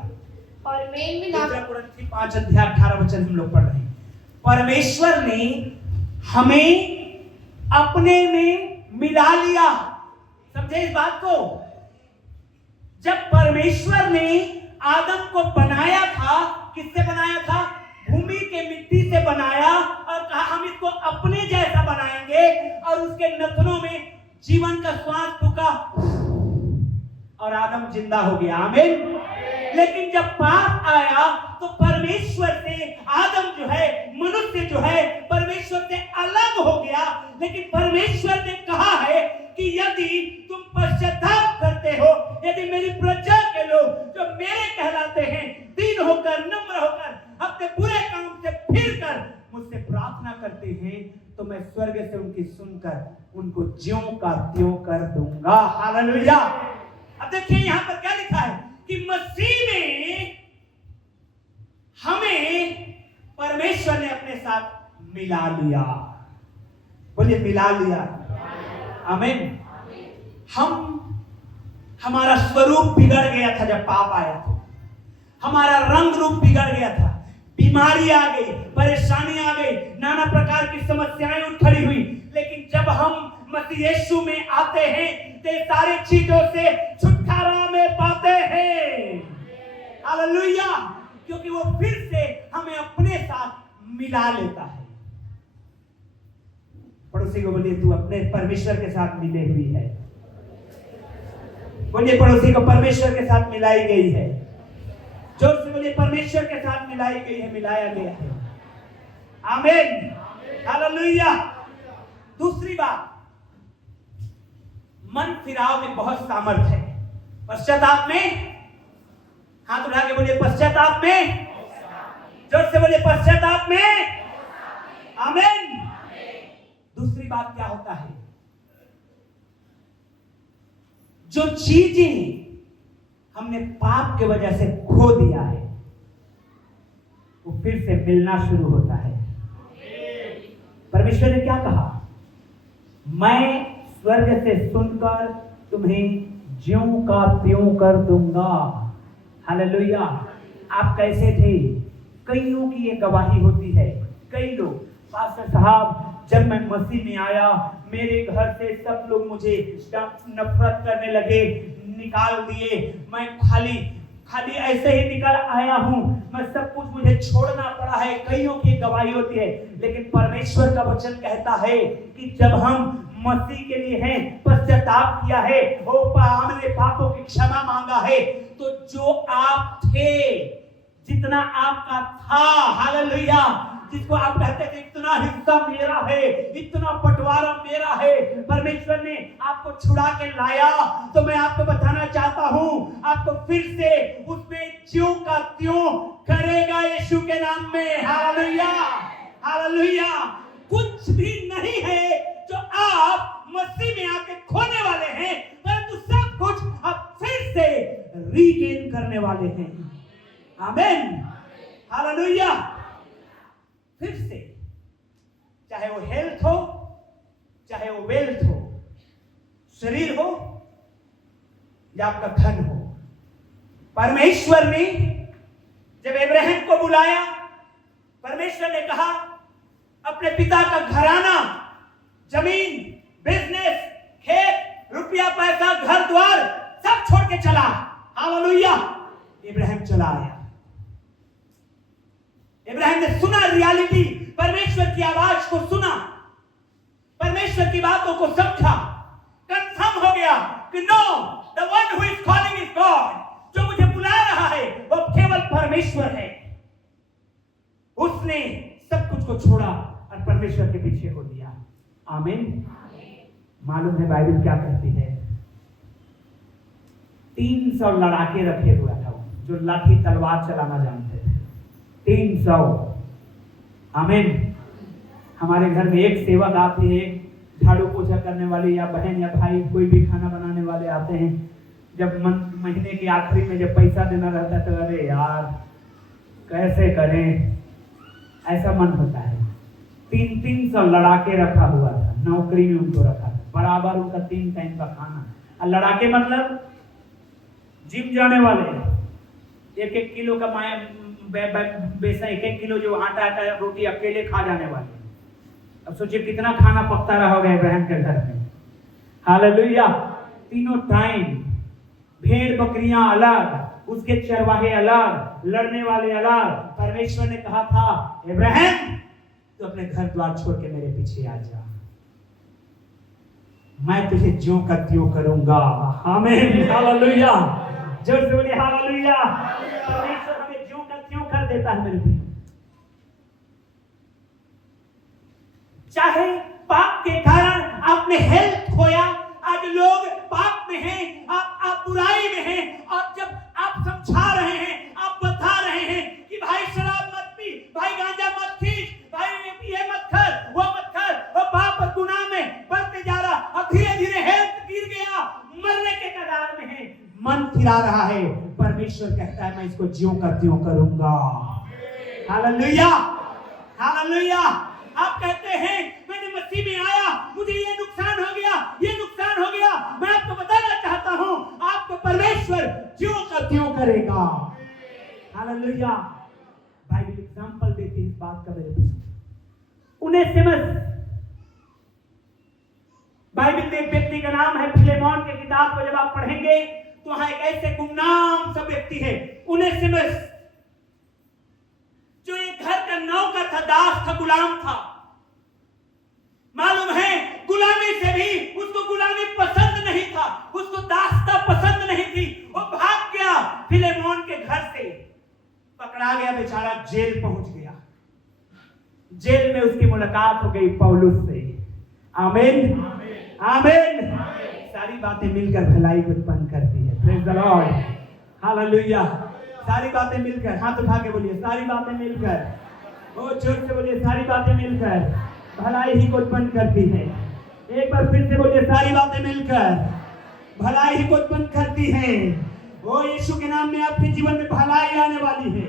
और मेल मिलाप 5 अध्याय 18 वचन हम लोग पढ़ रहे हैं। परमेश्वर ने हमें अपने में मिला लिया। समझे इस बात को? जब परमेश्वर ने आदम को बनाया था, किससे बनाया था? भूमि के मिट्टी से बनाया, और कहा हम इसको अपने जैसा बनाएंगे, और उसके नथनों में जीवन का श्वास फूंका और आदम जिंदा हो गया। आमीन। लेकिन जब पाप आया तो परमेश्वर से आदम जो है, मनुष्य जो है, परमेश्वर से अलग हो गया। लेकिन परमेश्वर ने कहा है कि यदि तुम पश्चाताप करते हो, यदि मेरी प्रजा के लोग जो मेरे कहलाते हैं, दीन होकर, नम्र होकर, अपने बुरे काम से फिरकर मुझसे प्रार्थना करते हैं, तो मैं स्वर्ग से उनकी सुनकर उनको ज्यों का त्यों कर दूंगा। हालेलुया। अब देखिए यहां पर क्या लिखा है कि मसीह में हमें परमेश्वर ने अपने साथ मिला लिया। बोलिए मिला लिया। आमीन। हमारा स्वरूप बिगड़ गया था जब पाप आया था। हमारा रंग रूप बिगड़ गया था। बीमारी आ गई, परेशानी आ गई, नाना प्रकार की समस्याएं उठ खड़ी हुई। लेकिन जब हम मसीह यीशु में आते हैं तो सारी चीजों से छुटकारा में पाते हैं। हालेलुया। क्योंकि वो फिर से हमें अपने साथ मिला लेता है। पड़ोसी को बोलिए, तू अपने परमेश्वर के साथ मिले हुई है। बोलिए पड़ोसी को, परमेश्वर के साथ मिलाई गई है। जोर से बोलिए, परमेश्वर के साथ मिलाई गई है, मिलाया गया है। आमीन, हालेलुया। दूसरी बात, मन फिराव में बहुत सामर्थ्य है। पश्चाताप में, हाथ उठा के बोलिए पश्चाताप में। जोर से बोलिए पश्चाताप में। आमीन। दूसरी बात क्या होता है? जो चीजें हमने पाप के वजह से खो दिया है वो फिर से मिलना शुरू होता है। परमेश्वर ने क्या कहा? मैं स्वर्ग से सुनकर तुम्हें ज्यों का त्यों कर दूंगा। हालेलुया। आप कैसे थे? कईयों की ये गवाही होती है। कई लोग, पास्टर साहब जब मैं मसीह में आया मेरे घर से सब लोग मुझे नफरत करने लगे, निकाल दिए, मैं खाली ऐसे ही निकल आया हूं, मैं सब कुछ मुझे छोड़ना पड़ा है। कईयों की गवाही होती है, लेकिन परमेश्वर का वचन कहता है कि जब हम मसीह के लिए हैं, पश्चाताप किया है, हमने पापों की क्षमा मांगा है, तो जो आप थे, जितना आपका था, हालेलुया, जिसको आप कहते थे इतना हिस्सा मेरा है, इतना बंटवारा मेरा है, परमेश्वर ने आपको छुड़ा के लाया। तो मैं आपको बताना चाहता हूं, आपको फिर से उसमें ज्यों का त्यों करेगा यीशु के नाम में। Hallelujah, hallelujah. कुछ भी नहीं है जो आप मसीह में आके खोने वाले हैं, परंतु सब कुछ आप फिर से रीगेन करने वाले हैं। आमीन, हालेलुया। फिर से, चाहे वो हेल्थ हो, चाहे वो वेल्थ हो, शरीर हो या आपका धन हो, परमेश्वर ने जब इब्राहिम को बुलाया, परमेश्वर ने कहा अपने पिता का घराना, जमीन, बिजनेस, खेत, रुपया पैसा, घर द्वार सब छोड़ के चला। हालेलुया। इब्राहिम चला आया। इब्राहिम ने सुना रियलिटी, परमेश्वर की आवाज को सुना, परमेश्वर की बातों को समझा, कंफर्म हो गया कि no, the one who is calling is God. जो मुझे बुला रहा है वो केवल परमेश्वर है। उसने सब कुछ को छोड़ा और परमेश्वर के पीछे हो लिया। आमीन। मालूम है बाइबल क्या कहती है? 300 लड़ाके रखे हुआ था जो लाठी तलवार चलाना जानते थे। 300। आमीन। हमारे घर में एक सेवक आती है, झाड़ू पोछा करने वाली, या बहन या भाई, कोई भी खाना बनाने वाले आते हैं। जब महीने के आखिरी में जब पैसा देना रहता है तो अरे यार कैसे करें, ऐसा मन होता है। 300 लड़ाके रखा हुआ था, नौकरी में उनको रखा था, बराबर उनका 3 टाइम का खाना। और लड़ाके मतलब जिम जाने वाले, 1-1 किलो का बेसन, 1-1 किलो जो आटा का रोटी अकेले खा जाने वाले। अब सोचिए कितना खाना पकता रहा होगा इब्राहिम के घर में। हालेलुया। तीनों टाइम, भेड़ बकरियां अलग, उसके चरवाहे अलग, लड़ने वाले अलग। परमेश्वर ने कहा था इब्राहिम तो अपने घर द्वार छोड़ के मेरे पीछे आ जा, मैं तुझे ज्यों का त्यों करूंगा। आमीन, हालेलुया। जोर से बोलिए हालेलुया। परमेश्वर हमें ज्यों का त्यों कर देता है मेरे भाई। चाहे पाप के कारण आपने हेल्थ खोया, आज लोग पाप में हैं, आप बुराई में हैं, और जब आप समझा रहे हैं, आप बता रहे हैं कि भाई शराब मत पी, भाई गांजा मत खींच, भाई ये मत कर, वो मत कर, वो पाप और गुनाह में बढ़ते जा रहा, और धीरे धीरे हेल्थ गिर गया, मरने के कगार में है, मन फिरा रहा है। परमेश्वर कहता है मैं इसको ज्यों का त्यों करूंगा। Hallelujah, hallelujah. आप कहते हैं मैंने मसीह में आया, मुझे ये नुकसान हो गया, ये नुकसान हो गया। मैं आपको बताना चाहता हूं, आपको परमेश्वर ज्यों का त्यों करेगा। हालेलुया। बाइबल एग्जांपल देती है इस बात का मेरे भाई। उनेसिमस, बाइबल में एक व्यक्ति का नाम है, फिलेमोन की किताब को जब आप पढ़ेंगे तो वहां एक ऐसे गुमनाम सा व्यक्ति है, उनेसिमस, जो एक घर का नौकर था, दास था, गुलाम था। मालूम है गुलामी से भी उसको गुलामी पसंद नहीं था, उसको दासता पसंद नहीं थी। वो भाग गया फिलेमोन के घर से, पकड़ा गया, बेचारा जेल पहुंच गया। जेल में उसकी मुलाकात हो गई पौलुस से। आमीन, आमीन। सारी बातें मिलकर भलाई को उत्पन्न करती है। Praise the Lord, hallelujah. सारी बातें मिलकर, हाथ उठा के बोलिए सारी बातें मिलकर, बहुत जोर से बोलिए सारी बातें मिलकर भलाई ही को उत्पन्न करती है। एक बार फिर से बोलिए सारी बातें मिलकर भलाई को उत्पन्न करती है। ओ यीशु के नाम में आपके जीवन में भलाई आने वाली है।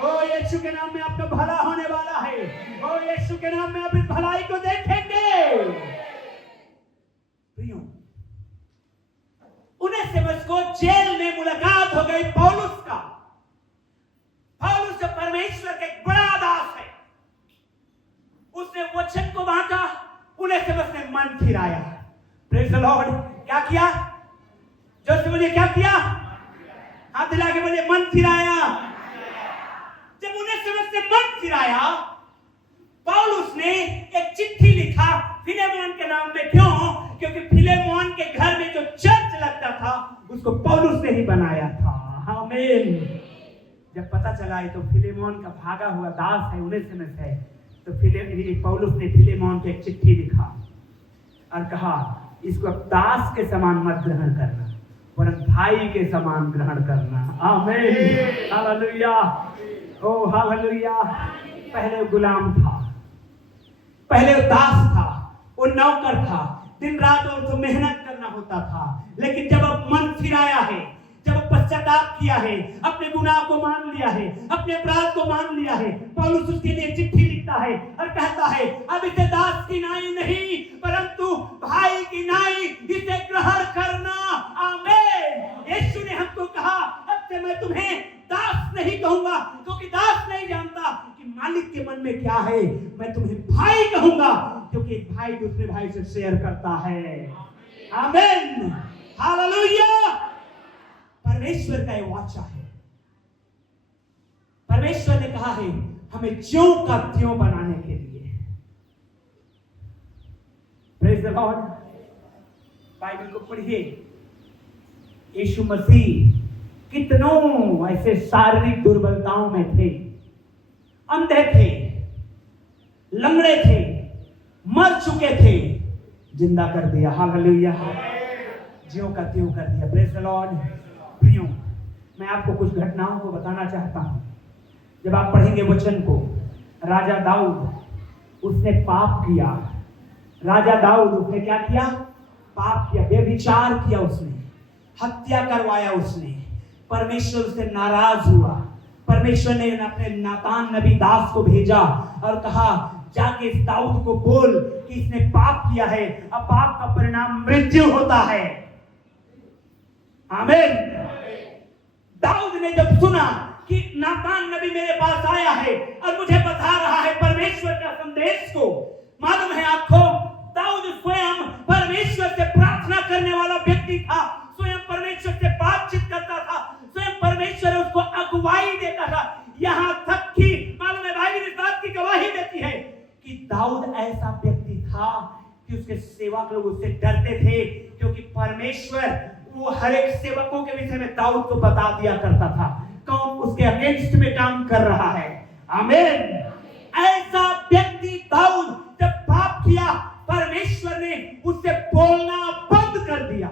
ओ यीशु के नाम में आपका भला होने वाला है। ओ यीशु के नाम में आप इस भलाई को देखेंगे। प्रियो, उनेसिमुस को जेल में मुलाकात हो गई पौलुस का। पौलुस परमेश्वर का एक बड़ा दास है। उसने वचन को बांटा, उनेसिमुस ने मन फिराया। Praise the Lord. क्या किया? जो से मुझे क्या किया? हाथ हिला के बोले मन फिराया। जब उनेसिमुस ने मन फिराया, पौलुस ने एक चिट्ठी लिखा फिलेमोन के नाम में। क्यों? क्योंकि फिलेमोन के घर में जो चर्च लगता था उसको पौलुस ने ही बनाया था। आमीन। जब पता चला ये तो फिलेमोन का भागा हुआ दास है, उनेसिमुस है, तो पौलुस ने फिलेमोन को एक चिट्ठी लिखा और कहा इसको दास के समान मत ग्रहण करना, वरन भाई के समान ग्रहण करना। आमीन। हालेलुया। ओ हालेलुया। पहले गुलाम था, पहले वो दास था, वो नौकर था, दिन रात उसको मेहनत करना होता था। लेकिन जब अब मन फिराया है, जब पश्चाताप किया है, अपने गुनाह को मान लिया है, अपने अपराध को मान लिया है, पौलुस उसके लिए चिट्ठी लिखता है और कहता है अब इसे दास की नाई नहीं परंतु भाई की नाई इसे ग्रहण करना। आमीन। यीशु ने हमको कहा अब से मैं तुम्हें दास नहीं कहूंगा, क्योंकि दास नहीं जानता कि मालिक के मन में क्या है। मैं तुम्हें भाई कहूंगा, क्योंकि एक भाई दूसरे भाई से शेयर करता है। आमीन। हालेलुया। परमेश्वर का ये वाचा है। परमेश्वर ने कहा है हमें ज्यों का त्यों बनाने के लिए। Praise the Lord. बाइबल को पढ़िए। यीशु मसीह कितनों ऐसे शारीरिक दुर्बलताओं में थे, अंधे थे, लंगड़े थे, मर चुके थे, जिंदा कर दिया। हालेलुया। ज्यों का त्यों कर दिया। Praise the Lord. प्रियो, मैं आपको कुछ घटनाओं को बताना चाहता हूं। जब आप पढ़ेंगे वचन को, राजा दाऊद उसने पाप किया। राजा दाऊद उसने क्या किया? पाप किया, व्यभिचार किया, उसने हत्या करवाया। उसने परमेश्वर उससे नाराज हुआ। परमेश्वर ने अपने नातान नबी दास को भेजा और कहा जाके इस दाऊद को बोल कि इसने पाप किया है, अब पाप का परिणाम मृत्यु होता है। आमीन। दाऊद ने जब सुना कि नातान नबी मेरे पास आया है और मुझे बता रहा है परमेश्वर का संदेश को, मालूम है आपको दाऊद स्वयं परमेश्वर से प्रार्थना करने वाला व्यक्ति था, स्वयं परमेश्वर से बातचीत करता था, स्वयं परमेश्वर उसको अगुवाई देता था। यहां तक कि मालूम है बाइबल इस बात की गवाही देती है कि दाऊद ऐसा व्यक्ति था कि उसके सेवक लोग उससे डरते थे, क्योंकि परमेश्वर वो हर एक सेवकों के विषय में दाऊद को बता दिया करता था कौन उसके अगेंस्ट में काम कर रहा है। आमीन। ऐसा व्यक्ति दाऊद जब पाप किया, परमेश्वर ने उससे बोलना बंद कर दिया,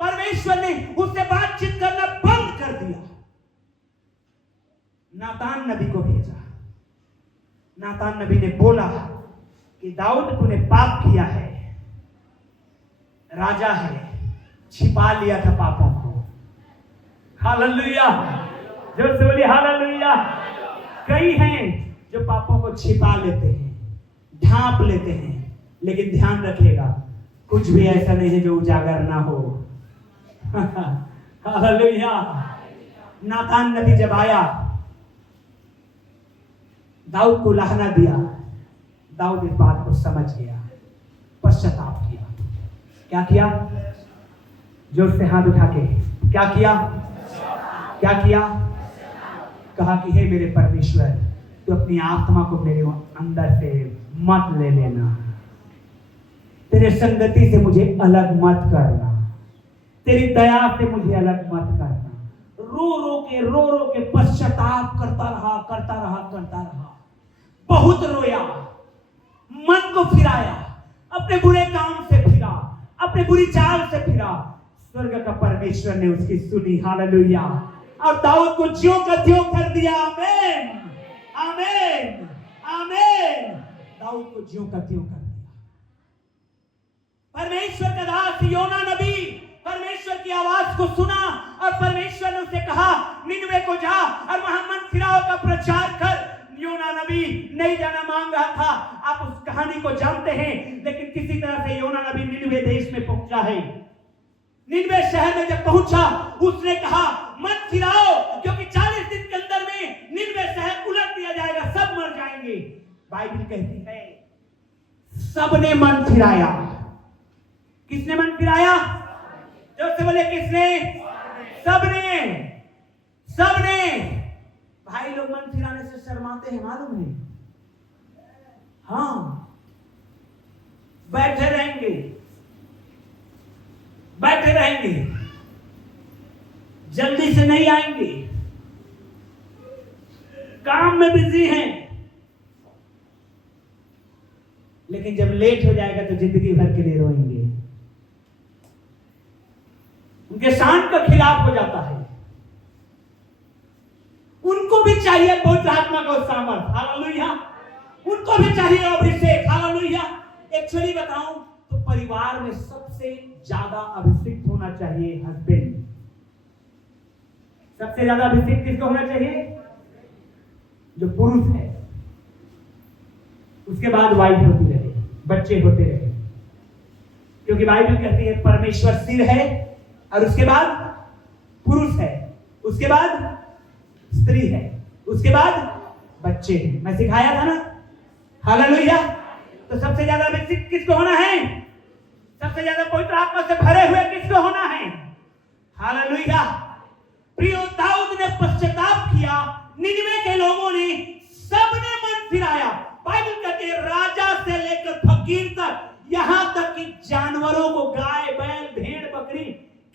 परमेश्वर ने उससे बातचीत करना बंद कर दिया। नातान नबी को भेजा। नातान नबी ने बोला कि दाऊद तूने पाप किया है, राजा है, छिपा लिया था पापों को। हालेलुया। जोर से बोलिए हालेलुया। कई हैं जो पापों को छिपा लेते हैं, ढांप लेते हैं, लेकिन ध्यान रखिएगा कुछ भी ऐसा नहीं है जो उजागर ना हो। हालेलुया। नातान नबी जब आया, दाऊद को लाहना दिया, दाऊद इस बात को समझ गया, पश्चाताप किया। क्या किया? जोर से हाथ उठा के क्या किया? क्या किया? कहा कि हे मेरे परमेश्वर, तू अपनी आत्मा को मेरे अंदर से मत ले लेना, तेरे संगति से मुझे अलग मत करना, तेरी दया से मुझे अलग मत करना। रो रो के पश्चाताप करता रहा। बहुत रोया, मन को फिराया, अपने बुरे काम से फिरा, अपने बुरी चाल से फिरा। स्वर्ग का परमेश्वर ने उसकी सुनी। हालेलुया। और दाऊद को ज्यों का त्यों कर दिया। आमीन। आमीन। आमीन। दाऊद को ज्यों का त्यों कर दिया। परमेश्वर का दास योना की आवाज को सुना और परमेश्वर ने उसे कहा निनवे को जा और वहां मन फिराव का प्रचार कर। योना नबी नहीं जाना मांग रहा था। आप उस कहानी को जानते हैं, लेकिन किसी तरह से योना नबी निनवे देश में पहुंचा है। निनवे शहर में जब पहुंचा, उसने कहा मन फिराओ, क्योंकि 40 दिन के अंदर में निनवे शहर उलट दिया जाएगा, सब मर जाएंगे। बाइबल कहती है सबने मन फिराया। किसने मन फिराया? जो से बोले किसने? सबने। सबने। भाई लोग मन फिराने से शर्माते हैं, मालूम है? हाँ, बैठे रहेंगे, बैठे रहेंगे, जल्दी से नहीं आएंगे, काम में बिजी हैं, लेकिन जब लेट हो जाएगा तो जिंदगी भर के लिए रोएंगे। उनके शान का खिलाफ हो जाता है। उनको भी चाहिए पवित्र आत्मा का सामर्थ, हालेलुया। उनको भी चाहिए अभिषेक, हालेलुया। एक्चुअली बताऊं तो परिवार में सबसे ज्यादा अभिषेक होना चाहिए हस्बैंड। सबसे ज्यादा अभिषेक किसको होना चाहिए? जो पुरुष है। उसके बाद वाइफ होती रहे, बच्चे होते रहे, क्योंकि बाइबल कहती है परमेश्वर सिर है और उसके बाद पुरुष है, उसके बाद स्त्री है, उसके बाद बच्चे हैं। मैं सिखाया था ना, हालेलुया। तो सबसे ज्यादा अभिषेक किसको होना है? सबसे ज्यादा पवित्र आत्मा से भरे हुए किसको होना है? हालेलुया। प्रियो, दाऊद ने पश्चाताप किया, निनवे के लोगों ने सबने मन फिराया। बाइबल कहती है राजा से लेकर फकीर तक, यहां तक कि जानवरों को, गाय बैल भेड़ बकरी,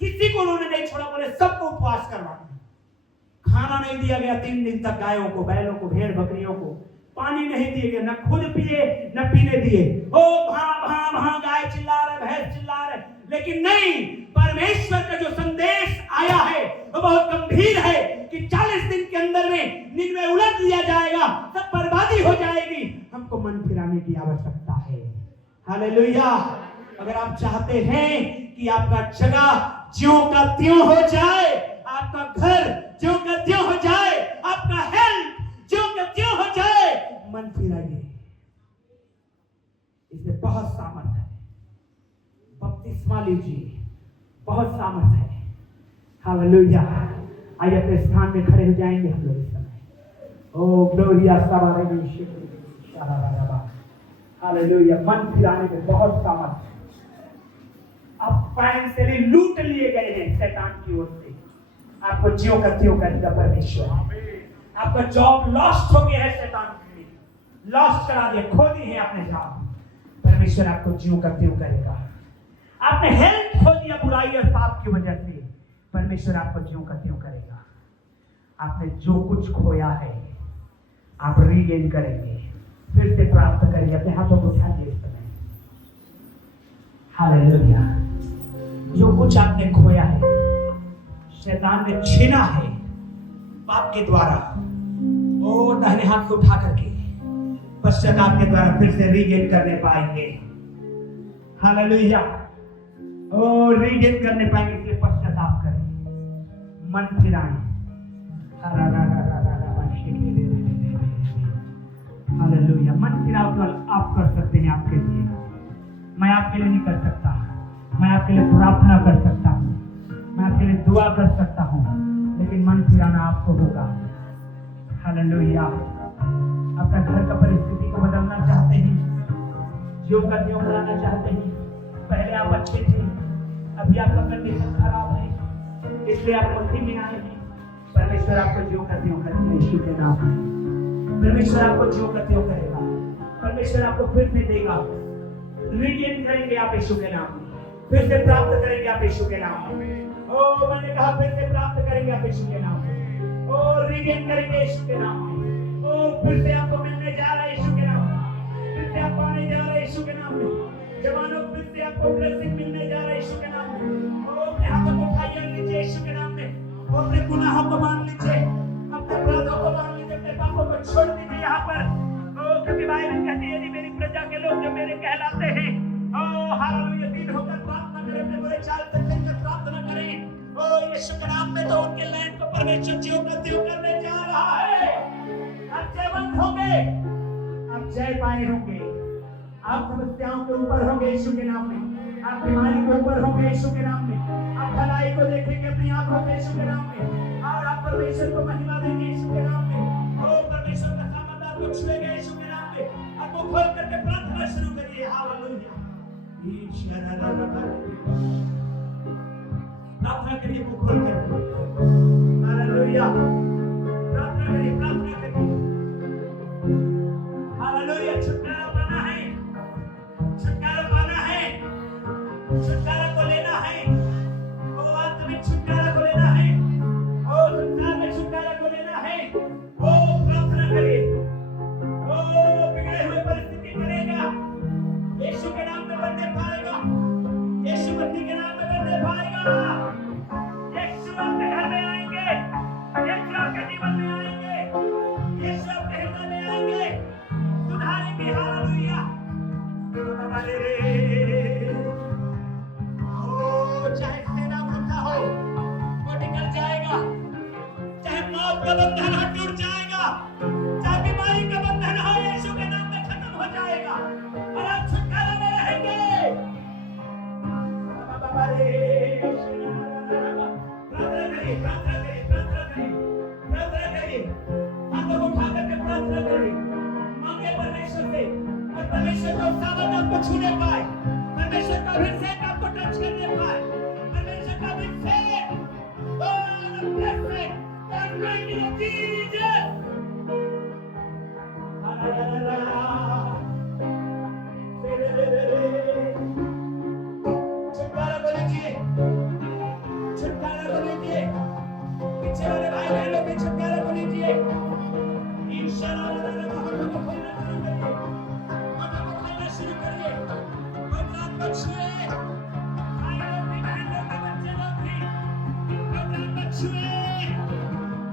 किसी को उन्होंने नहीं छोड़ा। बोले सबको उपवास करवा, खाना नहीं दिया गया 3 दिन तक। गायों को, बैलों को, भेड़ बकरियों को पानी नहीं दिए गए, न खुद पिए न पीने दिए। ओ भां भां भां गाय चिल्ला रहे, भैंस चिल्ला रहे, लेकिन नहीं, परमेश्वर का जो संदेश आया है वो बहुत गंभीर है कि 40 दिन के अंदर में निनवे उलट लिया जाएगा, सब बर्बादी हो जाएगी। हमको मन फिराने की आवश्यकता है, हालेलुया। अगर आप चाहते हैं कि आपका जगह ज्यों का त्यों हो जाए, आपका घर ज्यों का त्यों हो जाए, आपका हेल्थ ज्यों का त्यों हो जाए, मन फिराइए। इसमें बहुत सामर्थ है। बपतिस्मा लीजिए, बहुत सामर्थ है, हालेलुया। आइए अपने स्थान में खड़े हो जाएंगे हम लोग इस समय। ओ ग्लोरिया सवारे में हालेलुया। मन फिराने में बहुत सामर्थ है। आप फाइनेंशियली लूट लिए गए हैं शैतान की ओर से, आपको ज्यों का त्यों करेगा परमेश्वर। आपका जॉब लॉस्ट हो गया है, शैतान ने लॉस्ट करा दिया, खो दी है आपने जॉब, परमेश्वर आपको ज्यों का त्यों करेगा। आपने हेल्थ खो दिया बुराई और पाप की वजह से, परमेश्वर आपको ज्यों का त्यों करेगा। आपने जो कुछ खोया है आप रीगेन करेंगे, फिर से प्राप्त करेंगे। अपने हाथों को उठा दे इस समय, हालेलुया। जो कुछ आपने खोया है, शैतान ने छीना है पाप के द्वारा, ओ दाहिने हाथ को उठा करके पश्चाताप के द्वारा फिर से रीगेन करने पाएंगे, हालेलुया। ओ रीगेन करने पाएंगे, इसलिए पश्चाताप करें, मन फिराएं। हालेलुया। मन फिराव आप कर सकते हैं आपके लिए, मैं आपके लिए नहीं कर सकता। मैं आपके लिए प्रार्थना कर सकता हूँ, मैं आपके लिए दुआ कर सकता हूँ, लेकिन मन फिराना आपको होगा, हालेलुया। अपना घर का परिस्थिति को बदलना चाहते हैं, ज्यों का त्यों कराना चाहते हैं। पहले आप अच्छे थे, अभी आपका कंडीशन खराब है, इसलिए आप मुट्ठी में आए हैं। परमेश्वर आपको ज्यों का त्यों करेगा, यीशु के नाम में। परमेश्वर आपको ज्यों का त्यों करेगा, परमेश्वर आपको फिर से देगा। रीगेन करेंगे आप यीशु के नाम में, फिर से प्राप्त करेंगे आप यीशु के नाम में। ओ मैंने कहा फिर से प्राप्त करेंगे आप यीशु के नाम में, ओ रीगेन करेंगे यीशु के नाम में। ओ फिर से आपको मिलने जा रहा है यीशु के नाम में, फिर से आप पाने जा रहे हैं यीशु के नाम में। जवानों फिर से आपको ब्लेसिंग मिलने जा रहा है यीशु के नाम में। ओ अपने हाथों को उठाइए लीजिए यीशु के नाम में, और अपने गुनाहों को मान लीजिए, अपने अपराधों को मान लीजिए, अपने पापों को छोड़ दीजिए यहाँ पर। ओ क्योंकि बाइबल कहती है यदि मेरी प्रजा के लोग जो मेरे कहलाते हैं, ओ हालेलुया, दिन होकर प्रार्थना करें, अपने बुरे चाल से चलकर प्रार्थना करें, यीशु के नाम में तो उनके लैंड को परमेश्वर जीव करने जा रहा है। अब जयवंत होंगे, अब जय पाए होंगे, आप समस्याओं के ऊपर होंगे यीशु के नाम में, आप बीमारी के ऊपर होंगे यीशु के नाम में, आप भलाई को देखेंगे अपनी आंखों में यीशु के नाम में, और आप परमेश्वर को महिमा देंगे यीशु के नाम में। ओ परमेश्वर का सामर्थ आपको छुएगा यीशु के नाम में। आपको खोल करके प्रार्थना शुरू करिए। हालेलुया, प्रार्थना करिए, मुंह खोल कर। हालेलुया, प्रार्थना करिए, प्रार्थना करिए। हालेलुया, छुटकारा पाना है, छुटकारा पाना है, छुटकारा को लेना है। ओ आत्मिक छुटकारा को लेना है, ओ संसार में छुटकारा को लेना है। ओ प्रार्थना करिए। ओ बिगड़े हुए परिस्थिति करेगा, यीशु के नाम में बनने पाएगा, यीशु मसीह के नाम में बनने पाएगा। यीशु आपके घर में आएंगे, यीशु आपके जीवन में आएंगे, यीशु आपके हृदय में आएंगे, सुधारेंगे। हालेलुया, ओ चाहे सेना मुद्दा हो वो निकल जाएगा, चाहे मौत का बंधन हो टूट जाएगा, चाहे बीमारी का बंधन हो यीशु के नाम में खत्म हो जाएगा और आप छुटकारा में रहेंगे। प्रार्थना करिए, प्रार्थना करिए, प्रार्थना करिए, प्रार्थना करिए, हाथों उठा करके प्रार्थना करिए, मांगे परमेश्वर से, और परमेश्वर का सामर्थ आपको छूने पाए, परमेश्वर का अभिषेक आपको टच करने पाए, परमेश्वर का अभिषेक, oh the blessing, the anointing of Jesus। छुटकारा को लीजिए, छुटकारा को लीजिए, पीछे वाले भाई बहनों के छुटकारा को लीजिए। इंशाअल्लाह को खोलना शुरू करिए, भगवान को छुए, भाइयों भी बहनों के बच्चे लोग भी भगवान को छुए,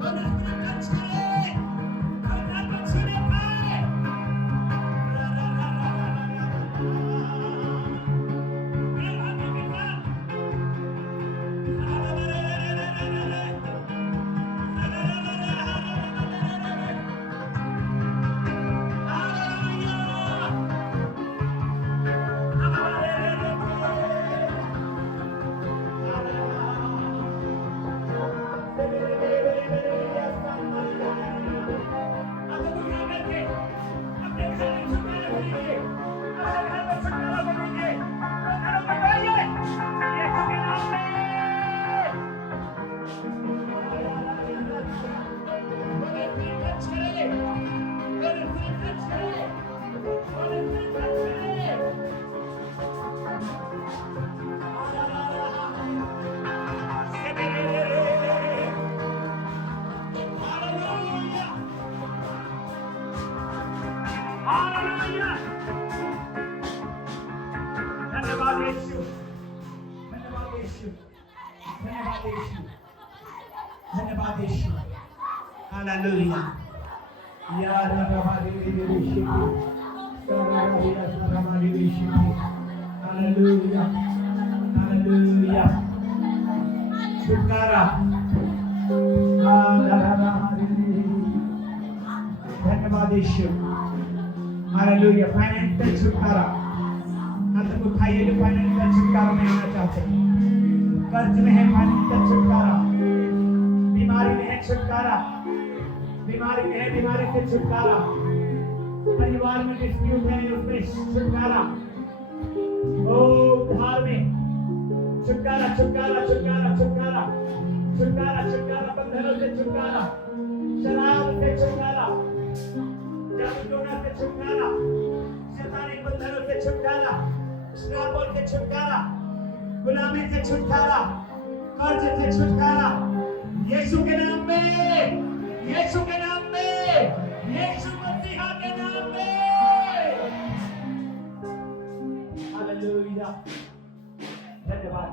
भगवान को टच करे, भगवान को छूने पाए। धन्यवाद यीशु, धन्यवाद यीशु, धन्यवाद यीशु, धन्यवाद यीशु। हालेलुया, यार हमारी यीशु, हमारी यीशु। हालेलुया, हालेलुया, छुटकारा। धन्यवाद यीशु। हालेलुया, फाइनेंशियल छुटकारा। हाथ उठाइए जो फाइनेंशियल छुटकारा में आना चाहते हैं, कर्ज में है फाइनेंशियल छुटकारा, बीमारी में है छुटकारा, बीमारी में है बीमारी से छुटकारा, परिवार में डिस्प्यूट है उसमें छुटकारा, ओ उधार में छुटकारा, छुटकारा, छुटकारा, छुटकारा, छुटकारा, छुटकारा, बंधनों से छुटकारा, शराब से छुटकारा, जादूटोना से छुटकारा, शैतानी बंधनों से छुटकारा, श्रापों से छुटकारा, गुलामी से छुटकारा, कर्ज से छुटकारा, यीशु के नाम में, यीशु के नाम में, यीशु मसीह के नाम में। हालेलुया, धन्यवाद।